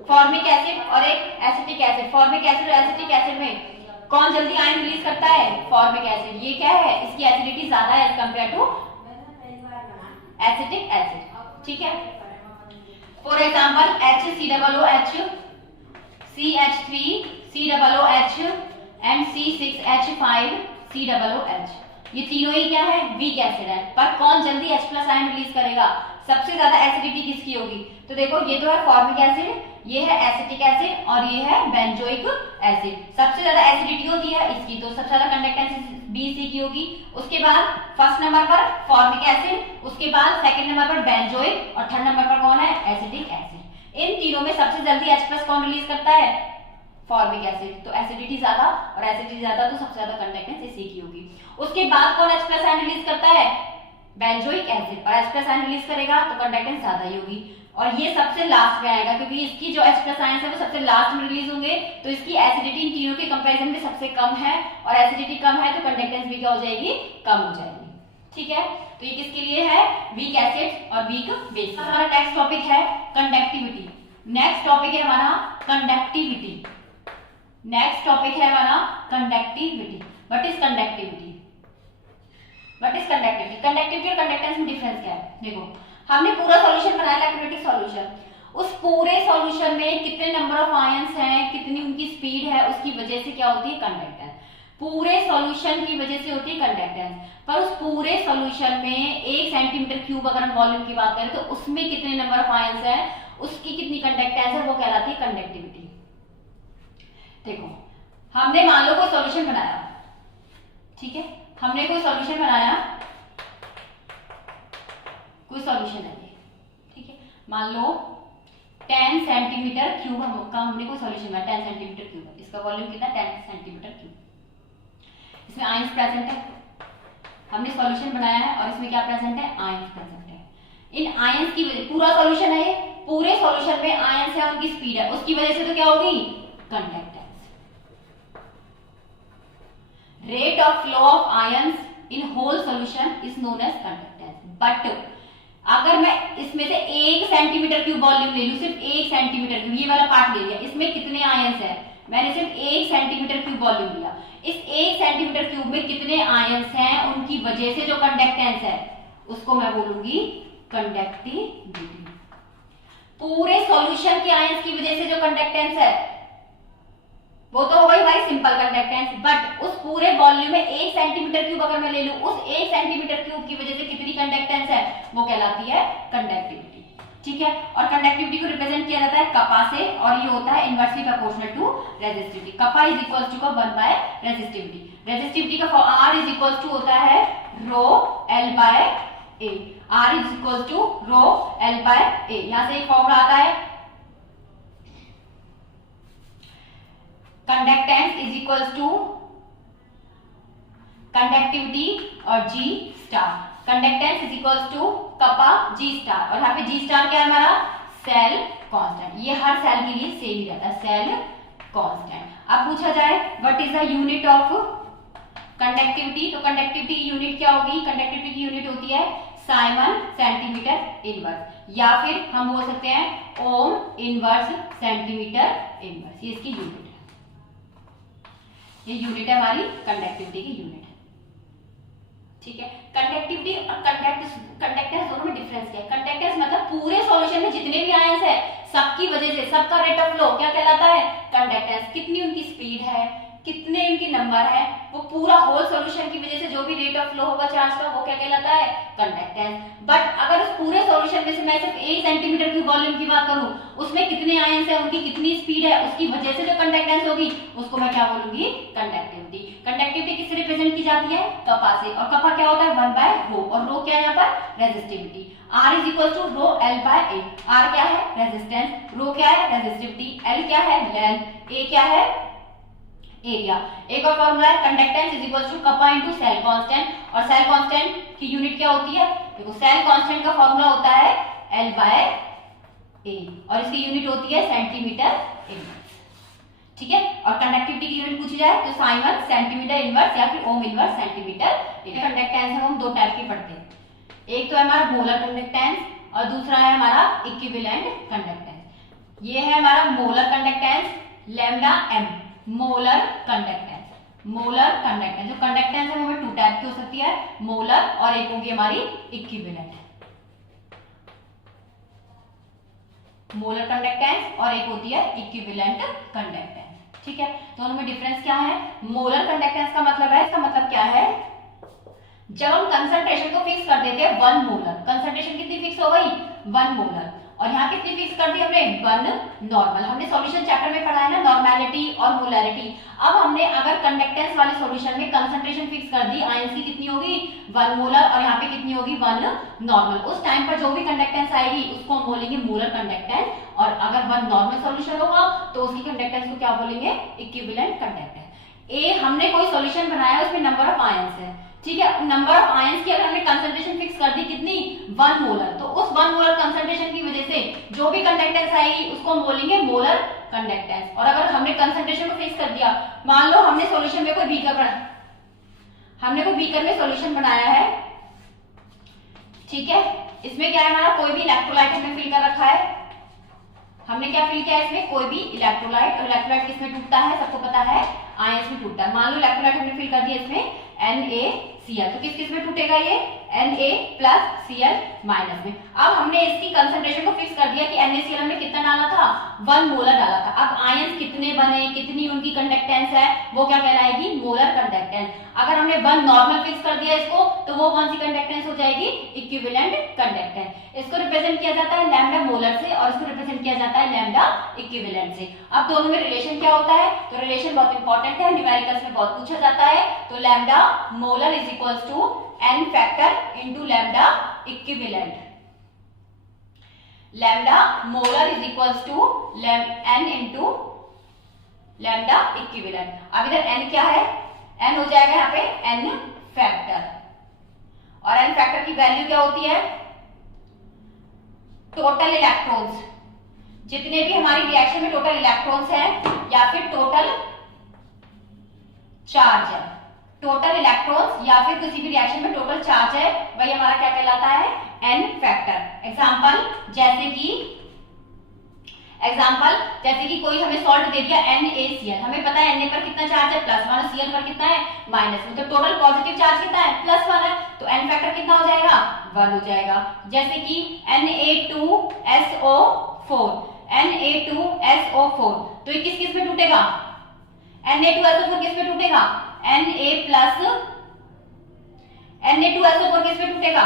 फॉर्मिक एसिड और एक एसिटिक एसिड। फॉर्मिक एसिड और एसिटिक एसिड में कौन जल्दी आयन रिलीज करता है, फॉर्मिक एसिड। ये क्या है, इसकी एसिडिटी ज्यादा है as compare to acetic acid, ठीक है। For example HCOOH, CH3, COOH and C6H5 COOH, ये तीनों ही क्या है, वीक एसिड है। पर कौन जल्दी H प्लस आयन रिलीज करेगा, सबसे ज्यादा एसिडिटी किसकी होगी, तो देखो ये तो है फॉर्मिक एसिड, ये है एसिटिक एसिड और ये है बेंजोइक एसिड। सबसे ज्यादा एसिडिटी होती है इसकी, तो सबसे ज्यादा कंडक्टेंस BC की होगी। उसके बाद फर्स्ट नंबर पर फॉर्मिक एसिड, उसके बाद सेकंड नंबर पर बेंजोइक और थर्ड नंबर पर कौन है, एसिटिक एसिड। इन तीनों में सबसे जल्दी H प्लस कौन रिलीज करता है, फॉर्मिक एसिड। तो एसिडिटी ज्यादा और एसिडिटी ज्यादा, तो सबसे ज्यादा कंडक्टेंस इसी की होगी। उसके बाद कौन H प्लस आयन रिलीज करता है, बेंजोइक एसिड, और H प्लस आयन रिलीज करेगा तो कंडक्टेंस ज्यादा ही होगी। और ये सबसे लास्ट में आएगा क्योंकि इसकी जो H प्लस आयन है वो सबसे लास्ट में रिलीज होंगे, तो इसकी एसिडिटी इन तीनों के कंपैरिजन में सबसे कम है, और एसिडिटी कम है तो कंडक्टेंस भी क्या हो जाएगी, कम हो जाएगी, ठीक है। तो ये किसके लिए है, वीक एसिड और वीक बेस। हमारा नेक्स्ट टॉपिक है कंडक्टिविटी। नेक्स्ट टॉपिक है हमारा कंडक्टिविटी। नेक्स्ट टॉपिक है हमारा conductivity. What is conductivity, what is conductivity. Conductivity और कंडक्टेंस में डिफरेंस क्या है, देखो हमने पूरा सॉल्यूशन बनाया इलेक्ट्रोलाइटिक सॉल्यूशन, उस पूरे सॉल्यूशन में कितने नंबर ऑफ आयंस हैं, कितनी उनकी स्पीड है, उसकी वजह से क्या होती है, कंडक्टेंस। पूरे सॉल्यूशन की वजह से होती है कंडक्टेंस। पर उस पूरे सॉल्यूशन में 1 सेंटीमीटर क्यूब अगर हम वॉल्यूम की बात करें तो उसमें कितने नंबर ऑफ आयंस हैं, उसकी कितनी कंडक्टेंस है, वो कहलाती है कंडक्टिविटी। देखो हमने मान लो कोई सॉल्यूशन बनाया, ठीक है, हमने कोई सॉल्यूशन बनाया, कोई सॉल्यूशन है ये, ठीक है, मान लो 10 सेंटीमीटर क्यूब का हमने कोई सॉल्यूशन बनाया, 10 सेंटीमीटर क्यूब, इसका वॉल्यूम कितना, 10 सेंटीमीटर क्यूब। इसमें आयंस प्रेजेंट है, हमने सॉल्यूशन बनाया है और इसमें क्या प्रेजेंट है, आयंस प्रेजेंट है। इन आयंस की वजह, पूरा सॉल्यूशन है ये, पूरे सॉल्यूशन में आयंस है, उनकी स्पीड है, उसकी वजह से तो क्या होगी, conductance. Rate of flow of ions in whole solution is known as conductance. But अगर मैं इसमें से 1 सेंटीमीटर क्यूब वॉल्यूम ले लूं, सिर्फ 1 सेंटीमीटर क्यूब, ये वाला पार्ट ले लिया, इसमें कितने आयंस है, मैंने सिर्फ 1 सेंटीमीटर क्यूब वॉल्यूम लिया, इस 1 सेंटीमीटर क्यूब में कितने आयंस हैं, उनकी वजह से जो कंडक्टेंस है उसको मैं बोलूंगी कंडक्टिविटी। पूरे सॉल्यूशन के आयंस की वजह से जो कंडक्टेंस है वो तो हो गई भाई सिंपल कंडक्टेंस, बट उस पूरे वॉल्यूम में 1 सेंटीमीटर क्यूब अगर मैं ले लूं, उस 1 सेंटीमीटर क्यूब की वजह से कितनी कंडक्टेंस है, वो कहलाती है कंडक्टिविटी, ठीक है। और कंडक्टिविटी को रिप्रेजेंट किया जाता है कपा से, और ये होता है inversely proportional to resistivity. Kappa is equal to 1 by resistivity. Resistivity का R इज इक्वल टू होता है rho L by A। R is equal to rho L by A। यहां से एक फॉर्मूला आता है, conductance is equal to conductivity और G star. Conductance is equal to kappa G star, और यहाँ पे G स्टार क्या है हमारा, सेल कांस्टेंट। ये हर सेल के लिए सेम ही रहता है, सेल कांस्टेंट। अब पूछा जाए what is the unit of conductivity, तो कंडक्टिविटी की यूनिट क्या होगी, कंडक्टिविटी की यूनिट होती है साइमन सेंटीमीटर इनवर्स, या फिर हम बोल सकते हैं ओम इनवर्स सेंटीमीटर इनवर्स, ये इसकी यूनिट है। ये यूनिट है हमारी कंडक्टिविटी की यूनिट, ठीक है। कंडक्टिविटी और कंडक्टेंस दोनों में डिफरेंस क्या है, कंडक्टेंस मतलब पूरे सॉल्यूशन में जितने भी आयंस है सबकी वजह से, सबका रेट ऑफ फ्लो क्या कहलाता है, कंडक्टेंस। कितनी उनकी स्पीड है, कितने इनके नंबर है, वो पूरा होल सॉल्यूशन की वजह से जो भी रेट ऑफ फ्लो होगा चार्ज का, वो क्या कहलाता है, कंडक्टेंस। बट अगर उस पूरे सॉल्यूशन में से मैं सिर्फ 1 सेंटीमीटर की वॉल्यूम की बात करूं, उसमें कितने आयंस है, उनकी कितनी स्पीड है, उसकी वजह से जो कंडक्टेंस होगी उसको मैं क्या बोलूंगी, कंडक्टिविटी। कंडक्टिविटी किससे रिप्रेजेंट की जाती है, कपा से, और कपा क्या होता है 1 बाय रो, और रो क्या है यहाँ पर, resistivity. R is equal to rho L by A। R क्या है, रेजिस्टेंस, रो क्या है, रेजिस्टिविटी, L क्या है, लेंथ, A क्या है, एरिया। एक और फॉर्मूला है conductance is equal to kappa into cell constant, और सेल कांस्टेंट की यूनिट क्या होती है, देखो सेल कांस्टेंट का फॉर्मूला होता है L बाय A, और इसकी यूनिट होती है सेंटीमीटर इनवर्स, ठीक है। और कंडक्टिविटी की यूनिट पूछी जाए तो साइमन सेंटीमीटर इनवर्स या फिर ओम इनवर्स सेंटीमीटर। कंडक्टेंस है हम दो टाइप के पढ़ते हैं, एक तो है हमारा मोलर कंडक्टेंस और दूसरा है हमारा इक्विवेलेंट कंडक्टेंस। ये है हमारा molar conductance lambda m, molar conductance. Molar conductance, जो कंडक्टेंस है हमें टू टाइप की हो सकती है, मोलर और एक होगी हमारी इक्विवेलेंट। मोलर कंडक्टेंस और एक होती है इक्विवेलेंट कंडक्टेंस। ठीक है, दोनों में डिफरेंस क्या है? मोलर कंडक्टेंस का मतलब है, इसका मतलब क्या है, जब हम कंसंट्रेशन को फिक्स कर देते हैं 1 मोलर, कंसंट्रेशन कितनी फिक्स हो गई 1 मोलर, और यहाँ कितनी फिक्स कर दी हमने 1 नॉर्मल। हमने सॉल्यूशन चैप्टर में पढ़ा है ना नॉर्मेलिटी और मोलैरिटी। अब हमने अगर कंडक्टेंस वाले सॉल्यूशन में कंसंट्रेशन फिक्स कर दी, आयंस की कितनी होगी 1 मोलर और यहाँ पे कितनी होगी 1 नॉर्मल। उस टाइम पर जो भी कंडक्टेंस आएगी उसको हम बोलेंगे मोलर कंडक्टेंस, और अगर 1 नॉर्मल सॉल्यूशन होगा तो उसकी कंडक्टेंस को क्या बोलेंगे इक्विवेलेंट कंडक्टेंस। ए हमने कोई सॉल्यूशन बनाया उसमें नंबर ऑफ आयंस है, ठीक है, नंबर ऑफ आयंस की अगर हमने कंसंट्रेशन फिक्स कर दी कितनी 1 मोलर, तो उस 1 मोलर कंसंट्रेशन की वजह से जो भी कंडक्टेंस आएगी उसको हम बोलेंगे मोलर कंडक्टेंस। और अगर हमने कंसंट्रेशन को फिक्स कर दिया, मान लो हमने सॉल्यूशन में कोई बीकर में सॉल्यूशन बनाया है, ठीक है, इसमें क्या है हमारा कोई भी इलेक्ट्रोलाइट हमने फिल कर रखा है, हमने क्या फिल किया इसमें कोई भी इलेक्ट्रोलाइट, और इलेक्ट्रोलाइट किसमें टूटता है सबको पता है आयंस में टूटता है। मान लो इलेक्ट्रोलाइट हमने फिल कर दिया इसमें NaCl, तो किस में टूटेगा ये Na+Cl माइनस में। अब हमने इसकी कंसंट्रेशन को फिक्स कर दिया कि NaCl हमने कितना डाला था 1 मोलर डाला था। अब आयंस कितने बने, कितनी उनकी कंडक्टेंस है, वो क्या कहलाएगी मोलर कंडक्टेंस। अगर हमने 1 नॉर्मल फिक्स कर दिया इसको, तो वो कौन सी कंडक्टेंस हो जाएगी इक्विवेलेंट कंडक्टेंस। इसको रिप्रेजेंट किया जाता है लैम्डा मोलर से और इसको रिप्रेजेंट किया जाता है लैम्डा इक्विवेलेंट से। अब दोनों में रिलेशन क्या होता है, तो रिलेशन बहुत इंपॉर्टेंट है, न्यूमेरिकल्स में बहुत पूछा जाता है। तो lambda molar is equals to n factor into lambda equivalent. Lambda molar is equals to n into lambda equivalent. अब इधर n क्या है, n हो जाएगा यहाँ पे n फैक्टर, और n फैक्टर की वैल्यू क्या होती है टोटल इलेक्ट्रॉन्स, जितने भी हमारी रिएक्शन में टोटल इलेक्ट्रॉन्स हैं या फिर टोटल चार्ज है, टोटल इलेक्ट्रॉन्स या फिर किसी भी रिएक्शन में टोटल चार्ज है, वही हमारा क्या कहलाता है n फैक्टर। जैसे कि कोई हमें सॉल्ट दे दिया NaCl, हमें पता है Na पर कितना चार्ज है +1, Cl पर कितना है माइनस, मतलब टोटल पॉजिटिव चार्ज कितना है +1 है, तो n फैक्टर कितना हो जाएगा 1 हो जाएगा। जैसे कि Na2SO4, तो ये किस में टूटेगा, Na2SO4 किस में टूटेगा Na2SO4 किस में टूटेगा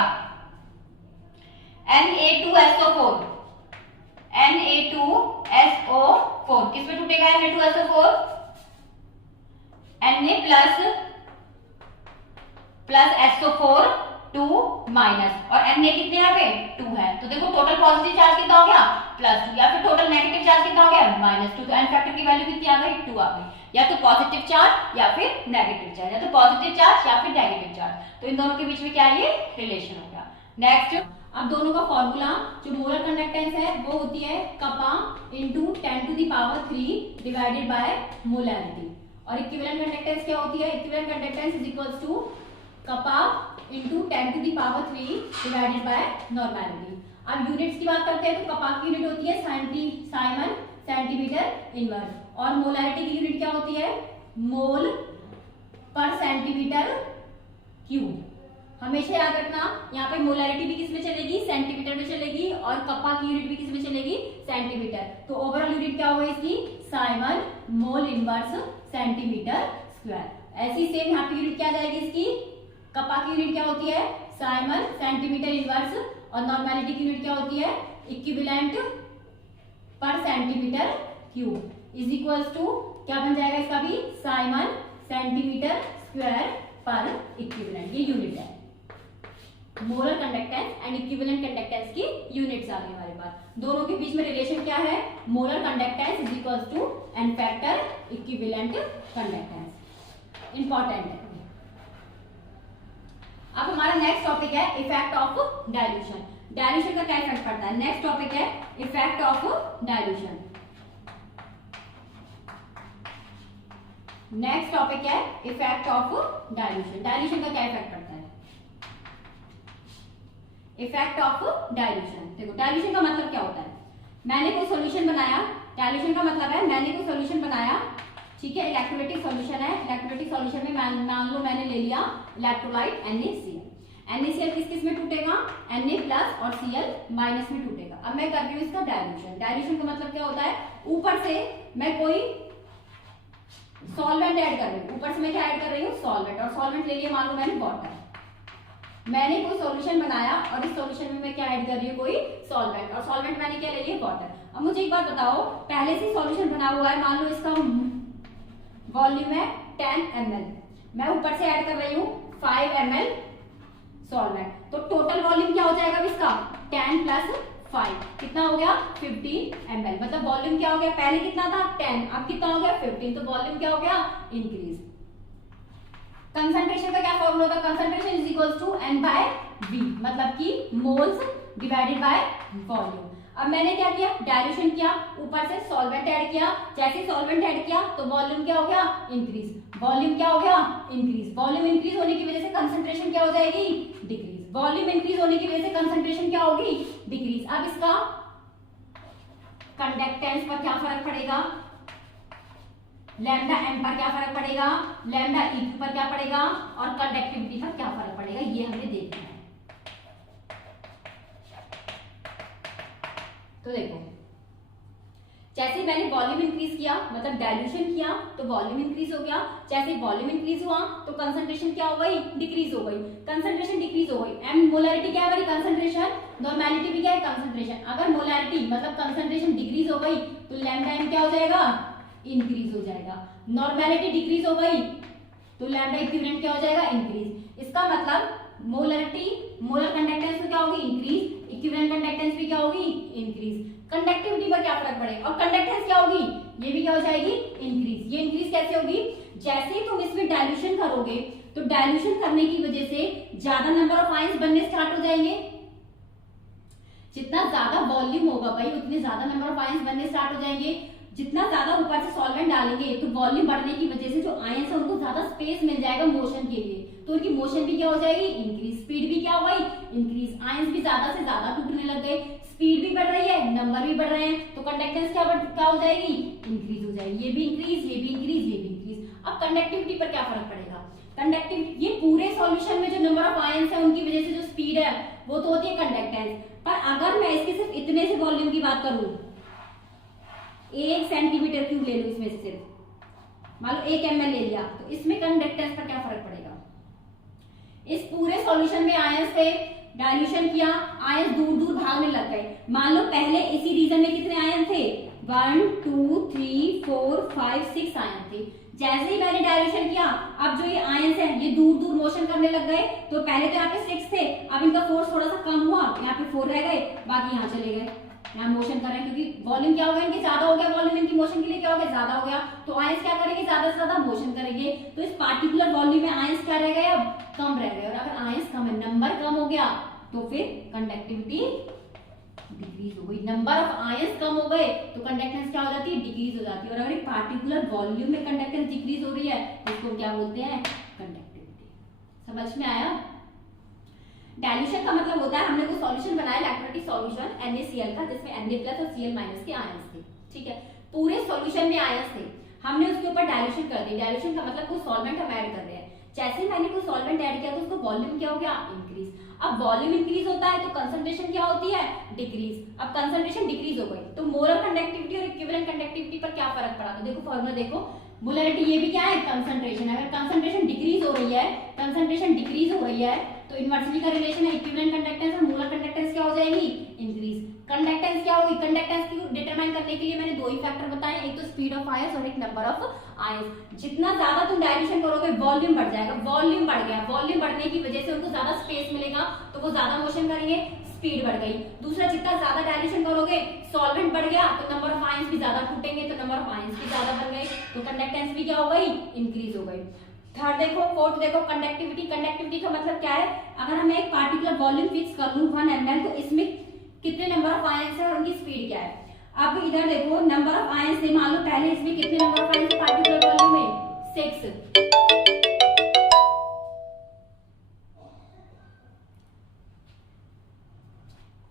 Na2SO4 किस में टूटेगा Na2SO4 Na+SO4 2 माइनस, और Na कितने यहाँ पे 2 है, तो देखो टोटल पॉजिटिव चार्ज कितना हो गया +2, या फिर टोटल नेगेटिव चार्ज कितना हो गया -2, तो n फैक्टर की वैल्यू कितनी आ गई 2 आ गई, या तो पॉजिटिव चार्ज या फिर नेगेटिव चार्ज, या तो पॉजिटिव चार्ज या फिर नेगेटिव चार्ज। तो इन दोनों के बीच में क्या है ये रिलेशन हो गया। नेक्स्ट, अब दोनों का फॉर्मूला जो मोलर कंडक्टेंस है वो होती है kappa into 10⁻³ divided by molarity, और इक्विवेलेंट कंडक्टेंस क्या होती है, equivalent conductance is equals to kappa into 10⁻³ divided by normality. अब यूनिट्स की बात करते हैं तो कपा की यूनिट होती है साइमन सेंटीमीटर इनवर्स, और मोलैरिटी की यूनिट क्या होती है मोल पर सेंटीमीटर क्यूब। हमेशा याद रखना यहाँ पे मोलैरिटी भी किस में चलेगी सेंटीमीटर में चलेगी, और कपा की यूनिट भी किस में चलेगी सेंटीमीटर। तो ओवरऑल यूनिट क्या होगी इसकी Simon mole inverse centimetre square. ऐसी सेम यहाँ पे यूनिट क्या जाएगी इसकी, कपा की यूनिट क्या होती है साइमन सेंटीमीटर इनवर्स, और नॉर्मेलिटी की यूनिट क्या होती है इक्विवेलेंट पर centimetre cube is equals to क्या बन जाएगा इसका भी साइमन सेंटीमीटर स्क्वायर पर इक्विवेलेंट। ये यूनिट है molar conductance and equivalent conductance की यूनिट्स आ गई हमारे पास। दोनों के बीच में रिलेशन क्या है molar conductance is equals to n factor equivalent conductance, important है। अब हमारा नेक्स्ट टॉपिक है इफेक्ट ऑफ डाइल्यूशन। डाइल्यूशन का क्या इफेक्ट पड़ता है, नेक्स्ट टॉपिक है effect of dilution. Next topic है इफेक्ट ऑफ डाइल्यूशन। डाइल्यूशन का क्या इफेक्ट पड़ता है? Effect of dilution. देखो डाइल्यूशन का मतलब क्या होता है, मैंने कोई सॉल्यूशन बनाया, डाइल्यूशन का मतलब है मैंने कोई सॉल्यूशन बनाया, ठीक है, इलेक्ट्रोलाइटिक सॉल्यूशन है, इलेक्ट्रोलाइटिक सॉल्यूशन में मान लो मैंने ले लिया इलेक्ट्रोलाइट NaCl। NaCl किस किस में टूटेगा? Na+ और Cl- में टूटेगा। अब मैं कर रही हूँ इसका डाइल्यूशन। डाइल्यूशन का मतलब क्या होता है, ऊपर से मैं कोई सॉल्वेंट ऐड कर रही हूँ, ऊपर से मैं क्या ऐड कर रही हूँ? सॉल्वेंट। और सॉल्वेंट ले लिया मान लो मैंने वाटर। मैंने कोई सॉल्यूशन बनाया और इस सॉल्यूशन में मैं क्या ऐड कर रही हूँ? कोई सॉल्वेंट। और सॉल्वेंट मैंने क्या ले लिया? वाटर। अब मुझे एक बात बताओ, पहले से सॉल्यूशन बना हुआ है, मान लो इसका वॉल्यूम है 10 ml, मैं ऊपर से ऐड कर रही हूँ 5 ml सॉल्वेंट, तो टोटल वॉल्यूम क्या हो जाएगा इसका? 10 + 5 कितना हो गया? 15 ml। मतलब वॉल्यूम क्या हो गया? पहले कितना था? 10, अब कितना हो गया? 15। तो वॉल्यूम क्या हो गया? इंक्रीज। कंसंट्रेशन का क्या फॉर्मूला होगा? Concentration is equal to N/V, मतलब कि मोल्स डिवाइडेड बाय वॉल्यूम। अब मैंने क्या किया? डाइल्यूशन किया, ऊपर से सॉल्वेंट ऐड किया, जैसे सॉल्वेंट ऐड किया तो वॉल्यूम क्या हो गया? इंक्रीज। वॉल्यूम क्या हो गया? इंक्रीज। वॉल्यूम इंक्रीज होने की वजह से कंसंट्रेशन क्या हो जाएगी? डिक्रीज। वॉल्यूम इंक्रीज होने की वजह से कंसंट्रेशन क्या होगी? डिक्रीज। अब इसका कंडक्टेंस पर क्या फर्क पड़ेगा? λm पर क्या फर्क पड़ेगा? λeq पर क्या पड़ेगा? और कंडक्टिविटी पर क्या फर्क पड़ेगा, ये हमें देखना है। तो देखो, जैसे मैंने वॉल्यूम इंक्रीज किया मतलब डाइल्यूशन किया तो वॉल्यूम इंक्रीज हो गया, जैसे वॉल्यूम इंक्रीज हुआ तो कंसंट्रेशन क्या हो गई? डिक्रीज हो गई। कंसंट्रेशन डिक्रीज हो गई। एंड मोलैरिटी क्या है हमारी? कंसंट्रेशन। नॉर्मेलिटी भी क्या है? कंसंट्रेशन। अगर मोलैरिटी मतलब कंसंट्रेशन डिक्रीज हो गई तो λm क्या हो जाएगा? इंक्रीज हो जाएगा। नॉर्मेलिटी डिक्रीज हो गई तो लैम्डा इक्विवेलेंट क्या हो जाएगा? इंक्रीज। इसका मतलब मोलरिटी, मोलर कंडक्टेंस में क्या होगी? इंक्रीज। इक्विवेलेंट कंडक्टेंस भी क्या होगी? इंक्रीज। कंडक्टिविटी पर क्या फर्क पड़ेगा? और कंडक्टेंस क्या होगी? ये भी क्या हो जाएगी? इंक्रीज। ये इंक्रीज कैसे होगी? जैसे ही तुम इसमें डाइल्यूशन करोगे तो डाइल्यूशन करने की वजह से ज्यादा नंबर ऑफ आयंस बनने स्टार्ट हो जाएंगे। जितना ज्यादा वॉल्यूम होगा भाई उतने ज्यादा नंबर ऑफ आयंस बनने स्टार्ट हो जाएंगे। जितना ज्यादा ऊपर से सॉल्वेंट डालेंगे तो वॉल्यूम बढ़ने की वजह से जो आयंस है उनको ज्यादा स्पेस मिल जाएगा मोशन के लिए, तो उनकी मोशन भी क्या हो जाएगी? इंक्रीज। स्पीड भी क्या हो गई? इंक्रीज। आयंस भी ज्यादा से ज्यादा टूटने लग गए, स्पीड भी बढ़ रही है, नंबर भी बढ़ रहे हैं, तो कंडक्टेंस क्या हो जाएगी? इंक्रीज हो जाएगी। ये भी इंक्रीज, ये भी इंक्रीज, ये भी इंक्रीज। अब कंडक्टिविटी पर क्या फर्क पड़ेगा? कंडक्टिविटी, ये पूरे सॉल्यूशन में जो नंबर ऑफ आयंस है उनकी वजह से जो स्पीड है वो तो होती है कंडक्टेंस। पर अगर मैं इसके सिर्फ इतने से वॉल्यूम की बात करूं, 1 सेंटीमीटर क्यूब ले लो, इसमें से सिर्फ मान लो 1 ml ले लिया, तो इसमें कंडक्टेंस पर क्या फर्क पड़ेगा? इस पूरे सॉल्यूशन में आयंस थे, डाइल्यूशन किया, आयंस दूर दूर भागने लग गए। मान लो पहले इसी रीजन में कितने आयन थे? 1 2 3 4 5 6 आयन थे। जैसे ही मैंने डाइल्यूशन किया, अब जो ये आयंस है ये दूर दूर मोशन करने लग गए। तो पहले तो यहाँ पे 6 थे, अब इनका फोर्स थोड़ा सा कम हुआ, यहाँ पे 4 रह गए, बाकी यहाँ चले गए, यहाँ मोशन कर रहे हैं क्योंकि वॉल्यूम क्या हो गया? इनके ज्यादा हो गया, वॉल्यूम इनकी मोशन के लिए क्या हो गया? ज्यादा हो गया, तो आयंस क्या करेंगे? ज्यादा से ज्यादा मोशन करेंगे। तो इस पार्टिकुलर वॉल्यूम में आयंस क्या रह गए? अब कम रह गए। और अगर आयंस कम है, नंबर कम हो गया, तो फिर कंडक्टिविटी डिक्रीज हो गई। नंबर ऑफ आयंस कम हो गए तो कंडक्टेंस क्या हो जाती है? डिक्रीज हो जाती है। और अगर एक पार्टिकुलर वॉल्यूम में कंडक्टेंस डिक्रीज हो रही है तो इसको क्या बोलते हैं? कंडक्टिविटी। समझ में आया? डाइल्यूशन का मतलब होता है हमने कोई सॉल्यूशन बनाया, इलेक्ट्रोलाइटिक सॉल्यूशन NaCl का, जिसमें Na+ और Cl- के आयंस थे, ठीक है, पूरे सॉल्यूशन में आयंस थे, हमने उसके ऊपर डाइल्यूशन कर दी। डाइल्यूशन का मतलब कोई सॉल्वेंट हम ऐड कर रहे हैं, जैसे मैंने कोई सॉल्वेंट ऐड किया तो उसका वॉल्यूम क्या हो गया? इंक्रीज। अब वॉल्यूम इंक्रीज होता है तो कंसंट्रेशन क्या होती है? डिक्रीज। अब कंसंट्रेशन डिक्रीज हो गई तो मोलर कंडक्टिविटी और इक्विवेलेंट कंडक्टिविटी पर क्या फर्क पड़ा? तो देखो फॉर्मूला देखो, मोलरिटी ये भी क्या है? कंसंट्रेशन है। अगर कंसंट्रेशन डिक्रीज हो रही है, कंसंट्रेशन डिक्रीज हो रही है तो इनवर्सली का रिलेशन है इक्विवेलेंट कंडक्टेंस और मोलर कंडक्टेंस क्या हो जाएगी? इंक्रीज। कंडक्टेंस क्या होगी? कंडक्टेंस को डिटरमाइन करने के लिए मैंने दो ही फैक्टर बताए, एक तो स्पीड ऑफ आयंस और एक नंबर ऑफ आयंस। जितना ज्यादा तुम डाइल्यूशन करोगे वॉल्यूम बढ़ जाएगा, वॉल्यूम बढ़ गया, वॉल्यूम बढ़ने की वजह से उनको ज्यादा स्पेस मिलेगा तो वो ज्यादा मोशन करेंगे, स्पीड बढ़ गई। दूसरा, जितना ज्यादा डाइल्यूशन करोगे सॉल्वेंट बढ़ गया तो नंबर ऑफ आयंस भी ज्यादा टूटेंगे, तो नंबर ऑफ आयंस भी ज्यादा बढ़ गए, तो कंडक्टेंस भी क्या हो गई? इंक्रीज हो गई। थर्ड देखो, फोर्थ देखो, कंडक्टिविटी। कंडक्टिविटी का मतलब क्या है? अगर हमें एक पार्टिकुलर वॉल्यूम फिक्स कर लूं 1 ml, तो इसमें कितने नंबर ऑफ आयंस है और उनकी स्पीड क्या है? अब इधर देखो, नंबर ऑफ आयंस मान लो पहले इसमें कितने नंबर ऑफ आयंस है पार्टिकुलर वॉल्यूम में? 6।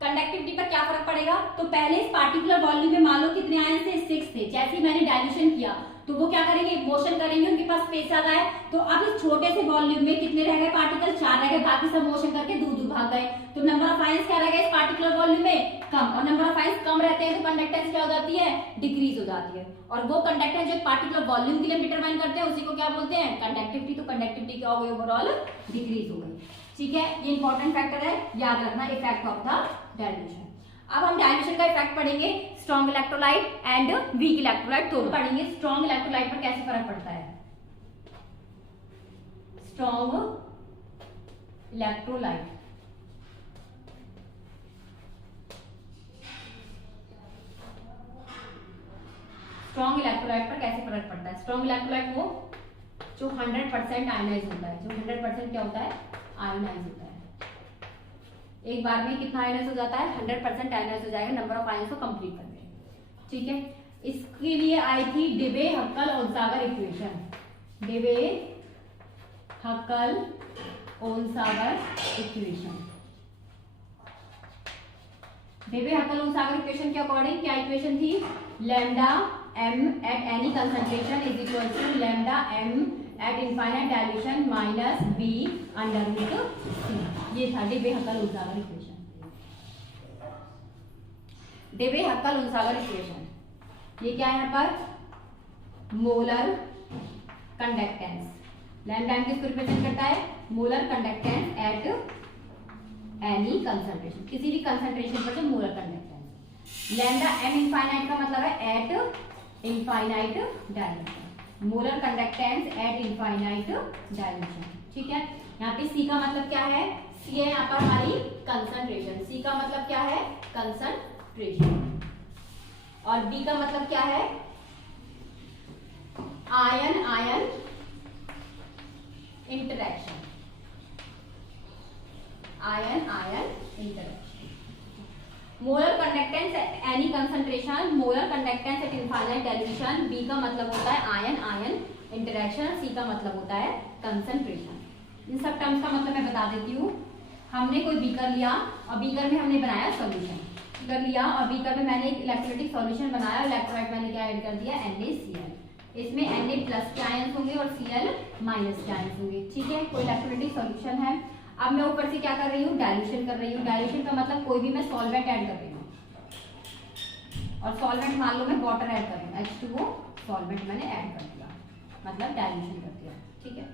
कंडक्टिविटी पर क्या फर्क पड़ेगा? तो पहले इस पार्टिकुलर वॉल्यूम में मान लो कितने आयन थे? 6 थे। जैसे ही मैंने डाइल्यूशन किया तो वो क्या करेंगे? मोशन करेंगे, उनके पास स्पेस ज्यादा है। तो अब इस छोटे से वॉल्यूम में कितने रह गए पार्टिकल? 4 रह गए, बाकी सब मोशन करके दूर दूर भाग गए। तो नंबर ऑफ आयंस क्या रह गए इस पार्टिकुलर वॉल्यूम में? कम। और नंबर ऑफ आयंस कम रहते हैं तो कंडक्टेंस क्या हो जाती है? डिक्रीज हो जाती है। और वो कंडक्टेंस जो पार्टिकुलर वॉल्यूम के लिए डिटरमाइन करते हैं उसी को क्या बोलते हैं? कंडक्टिविटी। तो कंडक्टिविटी क्या हो गई? ओवरऑल डिक्रीज हो गई। ठीक है, ये इंपॉर्टेंट फैक्टर है, याद रखना, इफेक्ट ऑफ द डाइल्यूशन। अब हम डाइल्यूशन का इफेक्ट पढ़ेंगे strong electrolyte and weak electrolyte दोनों पढ़ेंगे। स्ट्रॉन्ग इलेक्ट्रोलाइट पर कैसे फर्क पड़ता है? स्ट्रॉन्ग इलेक्ट्रोलाइट, स्ट्रॉन्ग इलेक्ट्रोलाइट पर कैसे फर्क पड़ता है? स्ट्रॉन्ग इलेक्ट्रोलाइट वो जो 100% आयनाइज होता है, जो 100% क्या होता है? आयनाइज होता है। एक बार में कितना आयनाइज हो जाता है? 100% आयनाइज हो जाएगा नंबर ऑफ आयंस को कंप्लीट करके। ठीक है, इसके लिए आई थी डेबे हक्कल ओनसागर इक्वेशन। डेबे हक्कल ओनसागर इक्वेशन। डेबे हक्कल ओनसागर इक्वेशन के अकॉर्डिंग क्या इक्वेशन थी? Lambda m at any concentration is equal to lambda m at infinite dilution minus b under root c। ये था डेबे हक्कल ओनसागर इक्वेशन। डेबे हक्कल ओनसागर इक्वेशन ये क्या है? यहाँ पर मोलर कंडक्टेंस। लैम्डा m किसको रिप्रेजेंट करता है? Molar conductance at any concentration, किसी भी कंसंट्रेशन पर जो molar conductance. Lambda m infinite का मतलब है eight infinite dilution, molar conductance at infinite dilution. ठीक है, यहाँ पे C का मतलब क्या है? C है यहाँ पर हमारी कंसंट्रेशन। C का मतलब क्या है? कंसंट्रेशन। और B का मतलब क्या है? Ion ion interaction, ion ion interaction. Molar conductance at any concentration, molar conductance at infinite dilution. B का मतलब होता है आयन आयन इंटरेक्शन, सी का मतलब होता है कंसंट्रेशन। इन सब टर्म्स का मतलब मैं बता देती हूँ। हमने कोई बीकर लिया और बीकर में हमने बनाया सॉल्यूशन, बीकर लिया और बीकर में मैंने एक इलेक्ट्रोलाइटिक सॉल्यूशन बनाया। इलेक्ट्रोलाइट मैंने क्या ऐड कर दिया? NaCl। इसमें Na प्लस के आयंस होंगे और Cl माइनस के आयंस होंगे। ठीक है, कोई इलेक्ट्रोलाइटिक सॉल्यूशन है। अब मैं ऊपर से क्या कर रही हूँ? डाइल्यूशन कर रही हूँ। डाइल्यूशन का मतलब कोई भी मैं सॉल्वेंट ऐड कर रही हूँ, और सॉल्वेंट मान लो मैं वाटर ऐड कर रही हूँ, H2O सॉल्वेंट मैंने ऐड कर दिया, मतलब डाइल्यूशन कर दिया। ठीक है,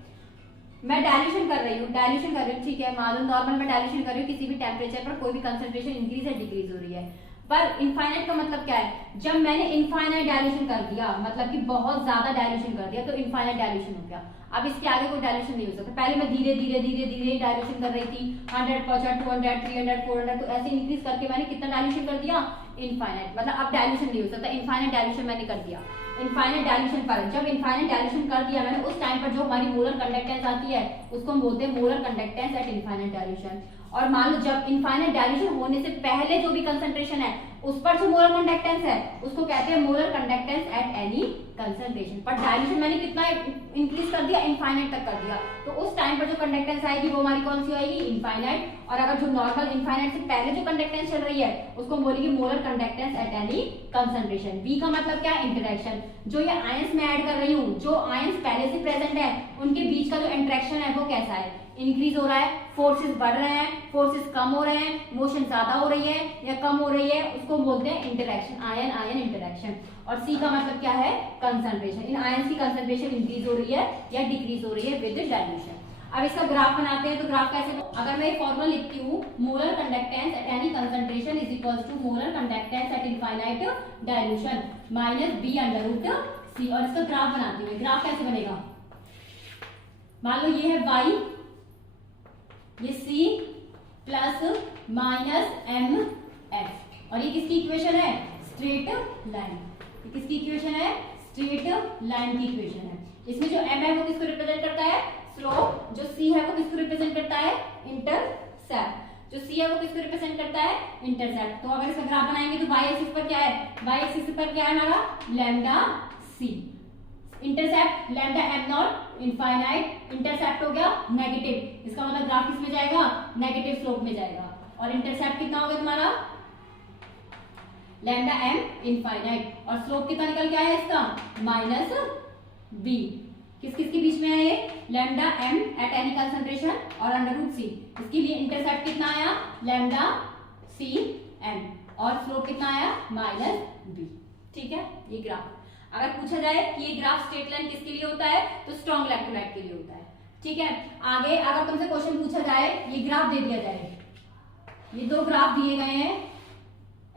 मैं डाइल्यूशन कर रही हूँ, डाइल्यूशन कर रही हूँ। ठीक है, मान लो नॉर्मल मैं डाइल्यूशन कर रही हूँ, किसी भी टेम्परेचर पर कोई भी कंसंट्रेशन इंक्रीज है डिक्रीज हो रही है। पर इनफाइनाइट का मतलब क्या है? जब मैंने इनफाइनाइट डाइल्यूशन कर दिया, मतलब कि बहुत ज्यादा डाइल्यूशन कर दिया, तो इनफाइनाइट डाइल्यूशन हो गया। अब इसके आगे कोई डाइल्यूशन नहीं हो सकता। पहले मैं धीरे धीरे धीरे धीरे डाइल्यूशन कर रही थी, 100%, 200, 300, 400, तो ऐसे इंक्रीज करके मैंने कितना डाइल्यूशन कर दिया? इनफाइनाइट। मतलब अब डाइल्यूशन नहीं हो सकता, इनफाइनाइट डाइल्यूशन मैंने कर दिया। इनफाइनाइट डाइल्यूशन पर जब इनफाइनाइट डाइल्यूशन कर दिया मैंने, उस टाइम पर जो हमारी मोलर कंडक्टेंस आती है उसको हम बोलते हैं molar conductance at infinite dilution. और मान लो जब इनफाइनाइट डाइल्यूशन होने से पहले जो भी कंसंट्रेशन है उस पर जो मोलर कंडक्टेंस है उसको कहते हैं molar conductance at any concentration. पर डाइल्यूशन मैंने कितना इंक्रीज कर दिया? इनफाइनाइट तक कर दिया। तो उस टाइम पर जो कंडक्टेंस आएगी वो हमारी कौन सी आएगी? इनफाइनाइट। और अगर जो नॉर्मल इनफाइनाइट से पहले जो कंडक्टेंस चल रही है उसको बोलेगी molar conductance at any concentration. B का मतलब क्या है? इंटरेक्शन। जो ये आयंस मैं ऐड कर रही हूँ, जो आयंस पहले से प्रेजेंट है उनके बीच का जो इंटरेक्शन है वो कैसा है? इंक्रीज हो रहा है, फोर्सेस बढ़ रहे हैं, फोर्सेस कम हो रहे हैं, मोशन ज्यादा हो रही है या कम हो रही है, उसको बोलते हैं इंटरेक्शन, आयन आयन इंटरेक्शन। और सी का मतलब क्या है? कंसंट्रेशन। इन आयंस की कंसंट्रेशन इंक्रीज हो रही है या डिक्रीज हो रही है विद डाइल्यूशन। अब इसका ग्राफ बनाते हैं। तो ग्राफ कैसे? अगर मैं फॉर्मूला लिखती हूँ, molar conductance at any concentration is equal to molar conductance at infinite dilution minus B under root C. और इसका ग्राफ बनाती हूँ। ग्राफ कैसे बनेगा? मान लो ये है y, ये C plus minus M F, और ये किसकी इक्वेशन है? Straight line. ये किसकी इक्वेशन है? स्ट्रेट लाइन की इक्वेशन है। इसमें जो m है वो किसको रिप्रेजेंट करता है? स्लोप। जो C है वो किसको रिप्रेजेंट करता है? इंटरसेप्ट। जो C है वो किसको रिप्रेजेंट करता है? इंटरसेप्ट। तो अगर इसका ग्राफ बनाएंगे तो y एक्सिस पर क्या है? y एक्सिस पर क्या है हमारा? Lambda C। Intercept lambda am not infinite, intercept हो गया नेगेटिव, इसका मतलब ग्राफ किस में जाएगा, नेगेटिव स्लोप में जाएगा। और इंटरसेप्ट कितना होगा तुम्हारा, लैम्डा एम इनफाइनाइट, और स्लोप कितना निकल के आया इसका, माइनस बी। किस किस के बीच में है ये, lambda M at any concentration और अंडर रूट सी, इसके लिए इंटरसेप्ट कितना आया, लैम्डा सी एम, और स्लोप कितना आया, माइनस बी। ठीक है, ये ग्राफ अगर पूछा जाए कि ये ग्राफ स्ट्रेट लाइन किसके लिए होता है, तो स्ट्रॉन्ग इलेक्ट्रोलाइट के लिए होता है। ठीक है, आगे अगर तुमसे क्वेश्चन पूछा जाए, ये ग्राफ दे दिया जाए, ये दो ग्राफ दिए गए हैं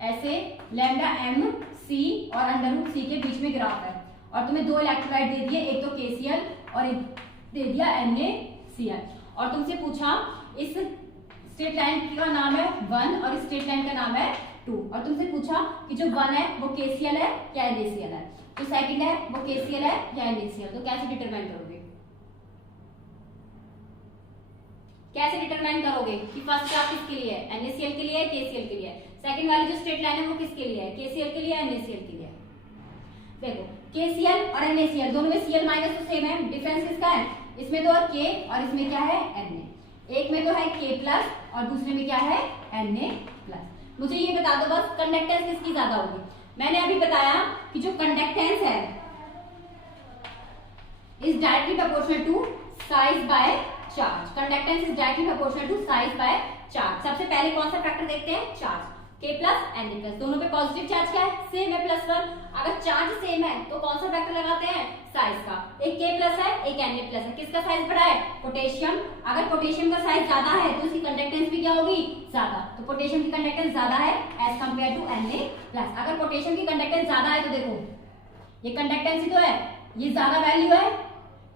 ऐसे, लैम्डा एम सी और अंडर रूट सी के बीच में ग्राफ है, और तुम्हें दो इलेक्ट्रोलाइट दे दिए, एक तो KCl और एक दे दिया NaCl, और तुमसे पूछा इस स्ट्रेट लाइन का नाम है 1 और इस स्ट्रेट लाइन का नाम है 2, और तुमसे पूछा कि जो 1 है वो KCl है या NaCl है, तो सेकंड है वो KCl है या NaCl, तो कैसे डिटरमाइन करोगे, कैसे डिटरमाइन करोगे कि फर्स्ट ग्राफ किसके लिए है, NaCl के लिए है, KCl के लिए है, सेकंड वाली जो स्ट्रेट लाइन है वो किसके लिए है, KCl के लिए है, NaCl के लिए है। देखो KCl और NaCl दोनों में Cl माइनस तो सेम है, डिफरेंस किसका है, इसमें तो K और इसमें क्या है Na, एक में तो है K प्लस और दूसरे में क्या है Na प्लस। मुझे ये बता दो बस कंडक्टेंस किसकी ज्यादा होगी, मैंने अभी बताया कि जो कंडक्टेंस है is directly proportional to size by charge, conductance is directly proportional to size by charge. सबसे पहले कौन सा फैक्टर देखते हैं, charge, K plus Na plus, दोनों पे पॉजिटिव चार्ज क्या है, सेम है +1, अगर चार्ज सेम है तो कौन सा फैक्टर लगाते हैं, साइज का, एक K प्लस है एक Na प्लस है, किसका साइज बड़ा है, पोटेशियम, अगर पोटेशियम का साइज ज्यादा है तो उसकी कंडक्टेंस भी क्या होगी, ज्यादा, तो पोटेशियम की कंडक्टेंस ज्यादा है as compare to Na plus. अगर पोटेशियम की कंडक्टेंस ज्यादा है तो देखो ये कंडक्टेंस ही तो है, ये ज्यादा वैल्यू है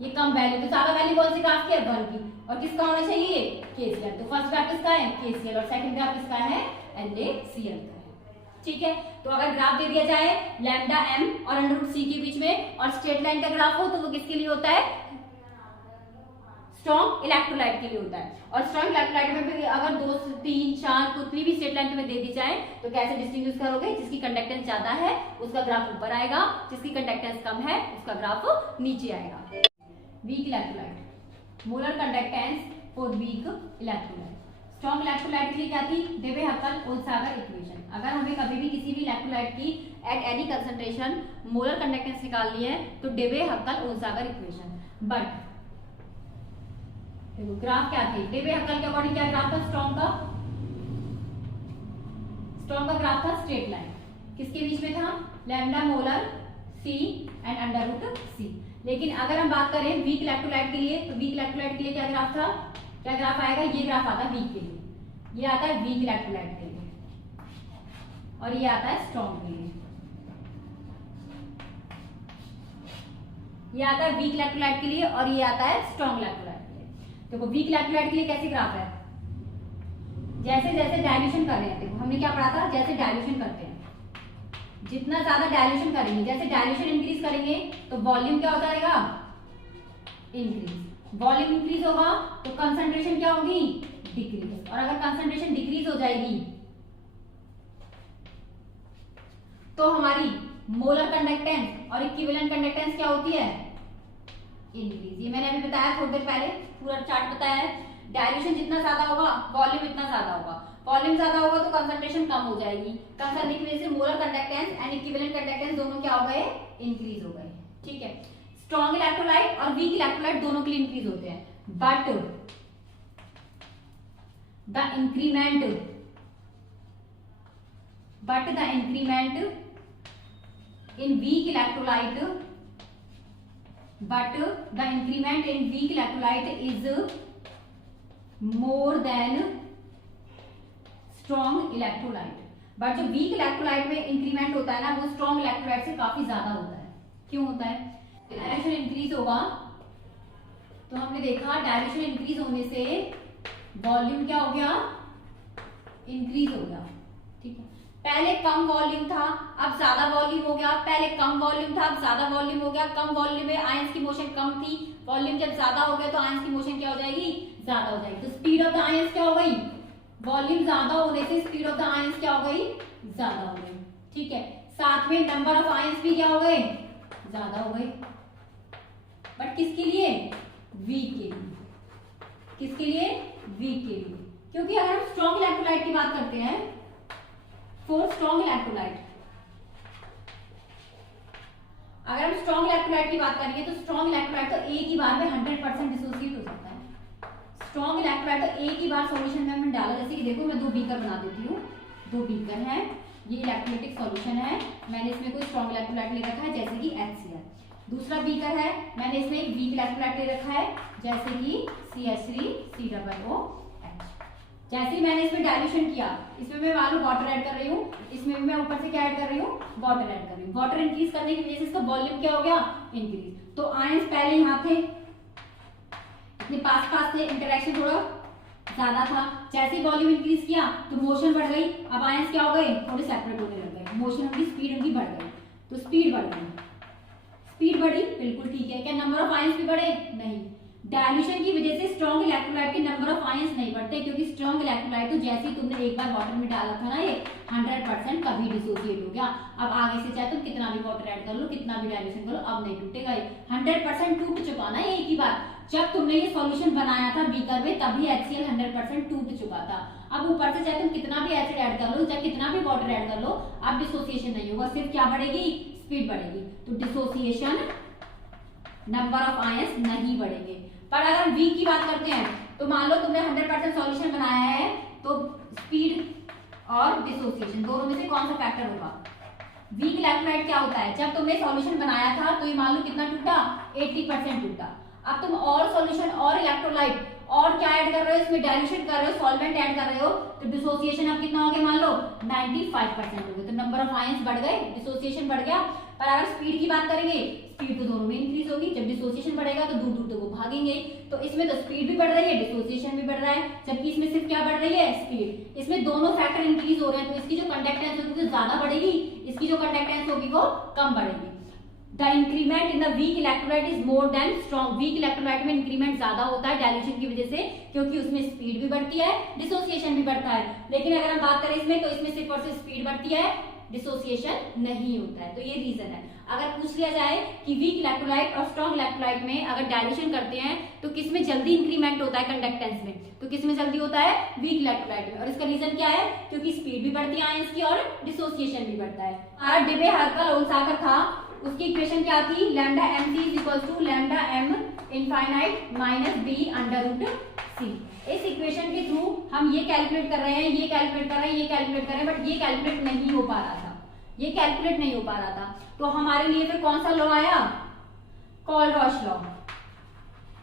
ये कम वैल्यू, तो ज्यादा वैल्यू कौन सी ग्राफ की है, 1 की, और किसका होना चाहिए, KCl, तो फर्स्ट ग्राफ किसका है, KCl, और सेकंड ग्राफ किसका है, NaCl का है। ठीक है, तो अगर ग्राफ दे दिया जाए लैम्डा m और अंडर रूट c के बीच में और स्ट्रेट लाइन का ग्राफ हो तो वो किसके लिए होता है, स्ट्रॉन्ग इलेक्ट्रोलाइट के लिए होता है। और स्ट्रॉन्ग इलेक्ट्रोलाइट में भी अगर 2 3 4 कितनी भी स्ट्रेट लाइन तुम्हें दे दी जाए तो कैसे डिस्टिंग्विश करोगे, जिसकी कंडक्टेंस ज्यादा है उसका ग्राफ ऊपर आएगा, जिसकी कंडक्टेंस कम है उसका ग्राफ नीचे आएगा। Weak electrolyte, molar conductance for weak electrolyte. Strong electrolyte के लिए क्या थी, देवे हक्कल ओलसागर इक्वेशन। अगर हमें कभी भी किसी भी इलेक्ट्रोलाइट की eight any concentration molar conductance निकालनी है तो डेवे हक्कल ओलसागर इक्वेशन। बट देखो ग्राफ क्या थे, डेवे हक्कल के अकॉर्डिंग क्या ग्राफ था, स्ट्रॉन्ग का ग्राफ था स्ट्रेट लाइन, किसके बीच में था, lambda molar C and under root C। लेकिन अगर हम बात करें वीक इलेक्ट्रोलाइट के लिए तो वीक इलेक्ट्रोलाइट के लिए क्या ग्राफ था, क्या ग्राफ आएगा, ये ग्राफ आता है वीक के लिए, ये आता है वीक इलेक्ट्रोलाइट के लिए, और ये आता है स्ट्रॉन्ग के लिए, ये आता है वीक इलेक्ट्रोलाइट के लिए और ये आता है स्ट्रॉन्ग इलेक्ट्रोलाइट के लिए। देखो वीक इलेक्ट्रोलाइट के लिए कैसे ग्राफ है, जैसे जैसे डायल्यूशन कर रहे हैं, देखो हमने क्या पढ़ा था, जैसे डायल्यूशन करते हैं जितना ज्यादा डायल्यूशन करेंगे, जैसे डायल्यूशन इंक्रीज करेंगे तो वॉल्यूम क्या होता रहेगा, इंक्रीज, वॉल्यूम इंक्रीज होगा तो कंसंट्रेशन क्या होगी, डिक्रीज, और अगर कंसंट्रेशन डिक्रीज हो जाएगी तो हमारी मोलर कंडक्टेंस और इक्विवेलेंट कंडक्टेंस क्या होती है, इंक्रीज। ये मैंने अभी बताया थोड़ी देर पहले, पूरा चार्ट बताया है, डायल्यूशन जितना ज्यादा होगा वॉल्यूम इतना ज्यादा होगा, वॉल्यूम ज्यादा होगा तो कंसंट्रेशन कम हो जाएगी, कम करने की वजह से molar conductance and equivalent conductance दोनों क्या हो गए, इंक्रीज हो गए। ठीक है, स्ट्रॉन्ग इलेक्ट्रोलाइट और वीक इलेक्ट्रोलाइट दोनों के लिए इंक्रीज होते हैं, but the increment in weak electrolyte is more than strong electrolyte। But जो वीक इलेक्ट्रोलाइट में इंक्रीमेंट होता है ना वो स्ट्रॉन्ग इलेक्ट्रोलाइट से काफी ज्यादा होता है। क्यों होता है, डायल्यूशन इंक्रीज होगा तो हमने देखा डायल्यूशन इंक्रीज होने से वॉल्यूम क्या हो गया, इंक्रीज हो गया। ठीक है, पहले कम वॉल्यूम था अब ज्यादा वॉल्यूम हो गया, पहले कम वॉल्यूम था अब ज्यादा वॉल्यूम हो गया, कम वॉल्यूम में आयंस की मोशन कम थी, वॉल्यूम जब ज्यादा हो गया तो आयंस की मोशन क्या हो जाएगी, ज्यादा हो जाएगी, तो स्पीड ऑफ द आयंस क्या हो गई, वॉल्यूम ज्यादा होने से स्पीड ऑफ द आयंस क्या हो गई, ज्यादा हो गई। ठीक है, साथ में नंबर ऑफ आयंस भी क्या हो गए, ज्यादा हो गए। बट किसके लिए, वीक के लिए, किसके लिए, वीक के लिए। क्योंकि अगर हम स्ट्रॉन्ग इलेक्ट्रोलाइट की बात करते हैं, फॉर स्ट्रॉन्ग इलेक्ट्रोलाइट, अगर हम स्ट्रॉन्ग इलेक्ट्रोलाइट की बात करेंगे तो स्ट्रॉन्ग इलेक्ट्रोलाइट तो एक ही बार में 100% डिसोसिएट हो सकता है। स्ट्रॉन्ग इलेक्ट्रोलाइट तो एक ही बार सॉल्यूशन में हमने डाला, जैसे कि देखो मैं 2 बीकर बना देती हूँ, 2 बीकर है, ये इलेक्ट्रोलाइटिक सॉल्यूशन है, मैंने इसमें कोई स्ट्रॉन्ग इलेक्ट्रोलाइट ले रखा है जैसे कि HCl। दूसरा बीकर है, मैंने इसमें एक वीक इलेक्ट्रोलाइट ले रखा है जैसे कि CH3COOH। जैसे ही मैंने इसमें डाइल्यूशन किया, इसमें मैं मान लो वाटर ऐड कर रही हूँ, इसमें भी मैं ऊपर से क्या ऐड कर रही हूँ, वाटर ऐड कर रही हूँ। वाटर इंक्रीज करने की वजह से इसका वॉल्यूम क्या हो गया, इंक्रीज। तो आयंस पहले यहाँ थे, इतने पास पास थे, इंटरेक्शन थोड़ा ज्यादा था, जैसे ही वॉल्यूम इंक्रीज किया तो मोशन बढ़ गई, अब आयंस क्या हो गए, थोड़े सेपरेट होने लग गए, मोशन उनकी स्पीड उनकी बढ़ गई, तो स्पीड बढ़ गई, स्पीड बढ़ी, बिल्कुल ठीक है। क्या नंबर ऑफ आयंस भी बढ़े, नहीं। डाइल्यूशन की वजह से स्ट्रॉन्ग इलेक्ट्रोलाइट के नंबर ऑफ आयंस नहीं बढ़ते, क्योंकि स्ट्रॉन्ग इलेक्ट्रोलाइट तो जैसे ही तुमने एक बार वाटर में डाला था ना, ये 100% कभी डिसोसिएट हो गया। अब आगे से चाहे तुम कितना भी वाटर ऐड कर लो, कितना भी डाइल्यूशन करो, अब नहीं टूटेगा, ये 100% टूट चुका ना एक ही बार। जब तुमने ये सॉल्यूशन बनाया था बीकर में, तभी HCl 100% टूट चुका था। अब ऊपर से चाहे तुम कितना भी एसिड ऐड कर लो, चाहे कितना भी वाटर ऐड कर लो, अब डिसोसिएशन नहीं होगा, सिर्फ क्या बढ़ेगी, स्पीड बढ़ेगी। तो डिसोसिएशन, नंबर ऑफ आयंस नहीं बढ़ेंगे। पर अगर वीक की बात करते हैं तो मान लो तुमने 100% सॉल्यूशन बनाया है, तो स्पीड और डिसोसिएशन दोनों में से कौन सा फैक्टर होगा। वीक इलेक्ट्रोलाइट क्या होता है, जब तुमने सॉल्यूशन बनाया था तो ये मान लो कितना टूटा, 80% टूटा। अब तुम और सॉल्यूशन और इलेक्ट्रोलाइट और क्या ऐड कर रहे हो, इसमें डाइल्यूशन कर रहे हो, सॉल्वेंट ऐड कर रहे हो, तो डिसोसिएशन अब कितना हो गया, मान लो 95% हो गया। तो नंबर ऑफ आयंस बढ़ गए, डिसोसिएशन बढ़ गया। पर अगर स्पीड की बात करेंगे, स्पीड तो दोनों में इंक्रीज होगी, जब डिसोसिएशन बढ़ेगा तो दूर दूर तक वो भागेंगे। तो इसमें तो स्पीड भी बढ़ रही है, डिसोसिएशन भी बढ़ रहा है, जबकि इसमें सिर्फ क्या बढ़ रही है, स्पीड। इसमें दोनों फैक्टर इंक्रीज हो रहे हैं, तो इसकी जो कंडक्टेंस होगी वो ज्यादा बढ़ेगी, इसकी जो कंडक्टेंस होगी वो कम बढ़ेगी। The increment in the weak electrolyte is more than strong. Weak electrolyte में इंक्रीमेंट ज्यादा होता है डाइल्यूशन की वजह से, क्योंकि उसमें स्पीड भी बढ़ती है, डिसोसिएशन भी बढ़ता है। लेकिन अगर हम बात करें इसमें, तो इसमें सिर्फ और सिर्फ स्पीड बढ़ती है, डिसोसिएशन नहीं होता है। तो ये रीजन है। अगर पूछ लिया जाए कि वीक इलेक्ट्रोलाइट और स्ट्रॉन्ग इलेक्ट्रोलाइट में अगर डाइल्यूशन करते हैं तो किसमें जल्दी इंक्रीमेंट होता है कंडक्टेंस में, तो किसमें जल्दी होता है, वीक इलेक्ट्रोलाइट में। और इसका रीजन क्या है, क्योंकि स्पीड भी बढ़ती है आयंस की और डिसोसिएशन भी बढ़ता है। हमारा डिबे हल्का लोलसाकर था, उसकी इक्वेशन क्या थी, lambda M C equal to lambda M infinite minus B under root C. इस इक्वेशन के थ्रू हम ये कैलकुलेट कर रहे हैं, ये कैलकुलेट कर रहे हैं, ये कैलकुलेट कर रहे हैं, बट ये कैलकुलेट नहीं हो पा रहा था, ये कैलकुलेट नहीं हो पा रहा था। तो हमारे लिए फिर कौन सा लॉ आया, कोलरॉश लॉ।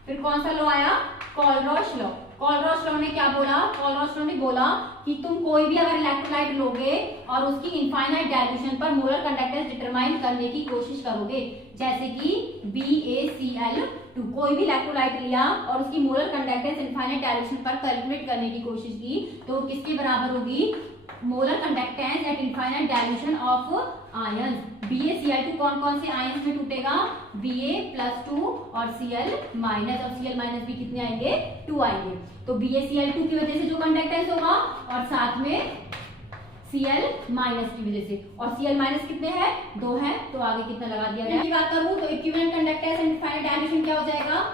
फिर कौन सा लॉ आया, कोलरॉश लॉ। कोलरॉश लॉ ने क्या बोला, कोलरॉश लॉ ने बोला कि तुम कोई भी अगर इलेक्ट्रोलाइट लोगे और उसकी इनफाइनाइट डाइल्यूशन पर मोलर कंडक्टेंस डिटरमाइन करने की कोशिश करोगे, जैसे कि BaCl2, कोई भी इलेक्ट्रोलाइट लिया और उसकी मोलर कंडक्टेंस इनफाइनाइट डाइल्यूशन पर कैलकुलेट करने की कोशिश की, तो किसके बराबर होगी, molar conductance at infinite dilution of ions. BaCl2 कौन कौन से आयंस में टूटेगा, Ba+2 और Cl माइनस, और Cl माइनस भी कितने आएंगे, 2 आएंगे। तो BaCl2 की वजह से जो कंडक्टेंस होगा और साथ में Cl माइनस की वजह से, और Cl माइनस कितने हैं, 2 है, तो आगे कितना लगा दिया जाए। बात करूं तो इक्विवेलेंट कंडक्टेंस इनफाइनाइट डाइल्यूशन क्या हो जाएगा,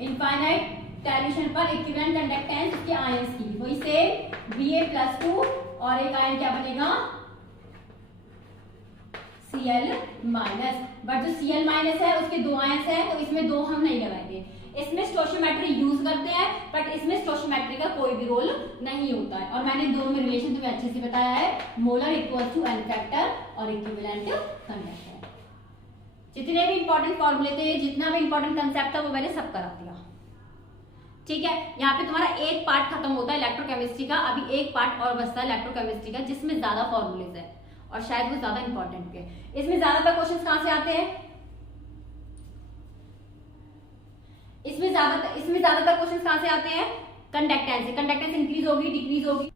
इनफाइनाइट डाइल्यूशन पर इक्विवेलेंट कंडक्टेंस उसके आयंस की, वही से Ba+2 और एक आयन क्या बनेगा, Cl माइनस। बट जो Cl माइनस है उसके 2 आयंस है, तो इसमें 2 हम नहीं लगाएंगे। इसमें स्टोइचियोमेट्री यूज करते हैं, बट इसमें स्टोइचियोमेट्री का कोई भी रोल नहीं होता है। और मैंने दोनों में रिलेशन तुम्हें अच्छे से बताया है, molar equal to N factor और इक्विवेलेंट कंडक्टेंस। जितने भी इंपॉर्टेंट फॉर्मूले थे, जितना भी इंपॉर्टेंट कंसेप्ट था, वो मैंने सब करा दिया। ठीक है, यहाँ पे तुम्हारा एक पार्ट खत्म होता है इलेक्ट्रोकेमिस्ट्री का, अभी एक पार्ट और बचता है इलेक्ट्रोकेमिस्ट्री का, जिसमें ज्यादा फॉर्मूलेज है और शायद वो ज्यादा इंपॉर्टेंट है। इसमें ज्यादातर क्वेश्चंस कहां से आते हैं, इसमें ज्यादातर क्वेश्चंस कहां से आते हैं, कंडक्टेंस से। कंडक्टेंस इंक्रीज होगी, डिक्रीज होगी,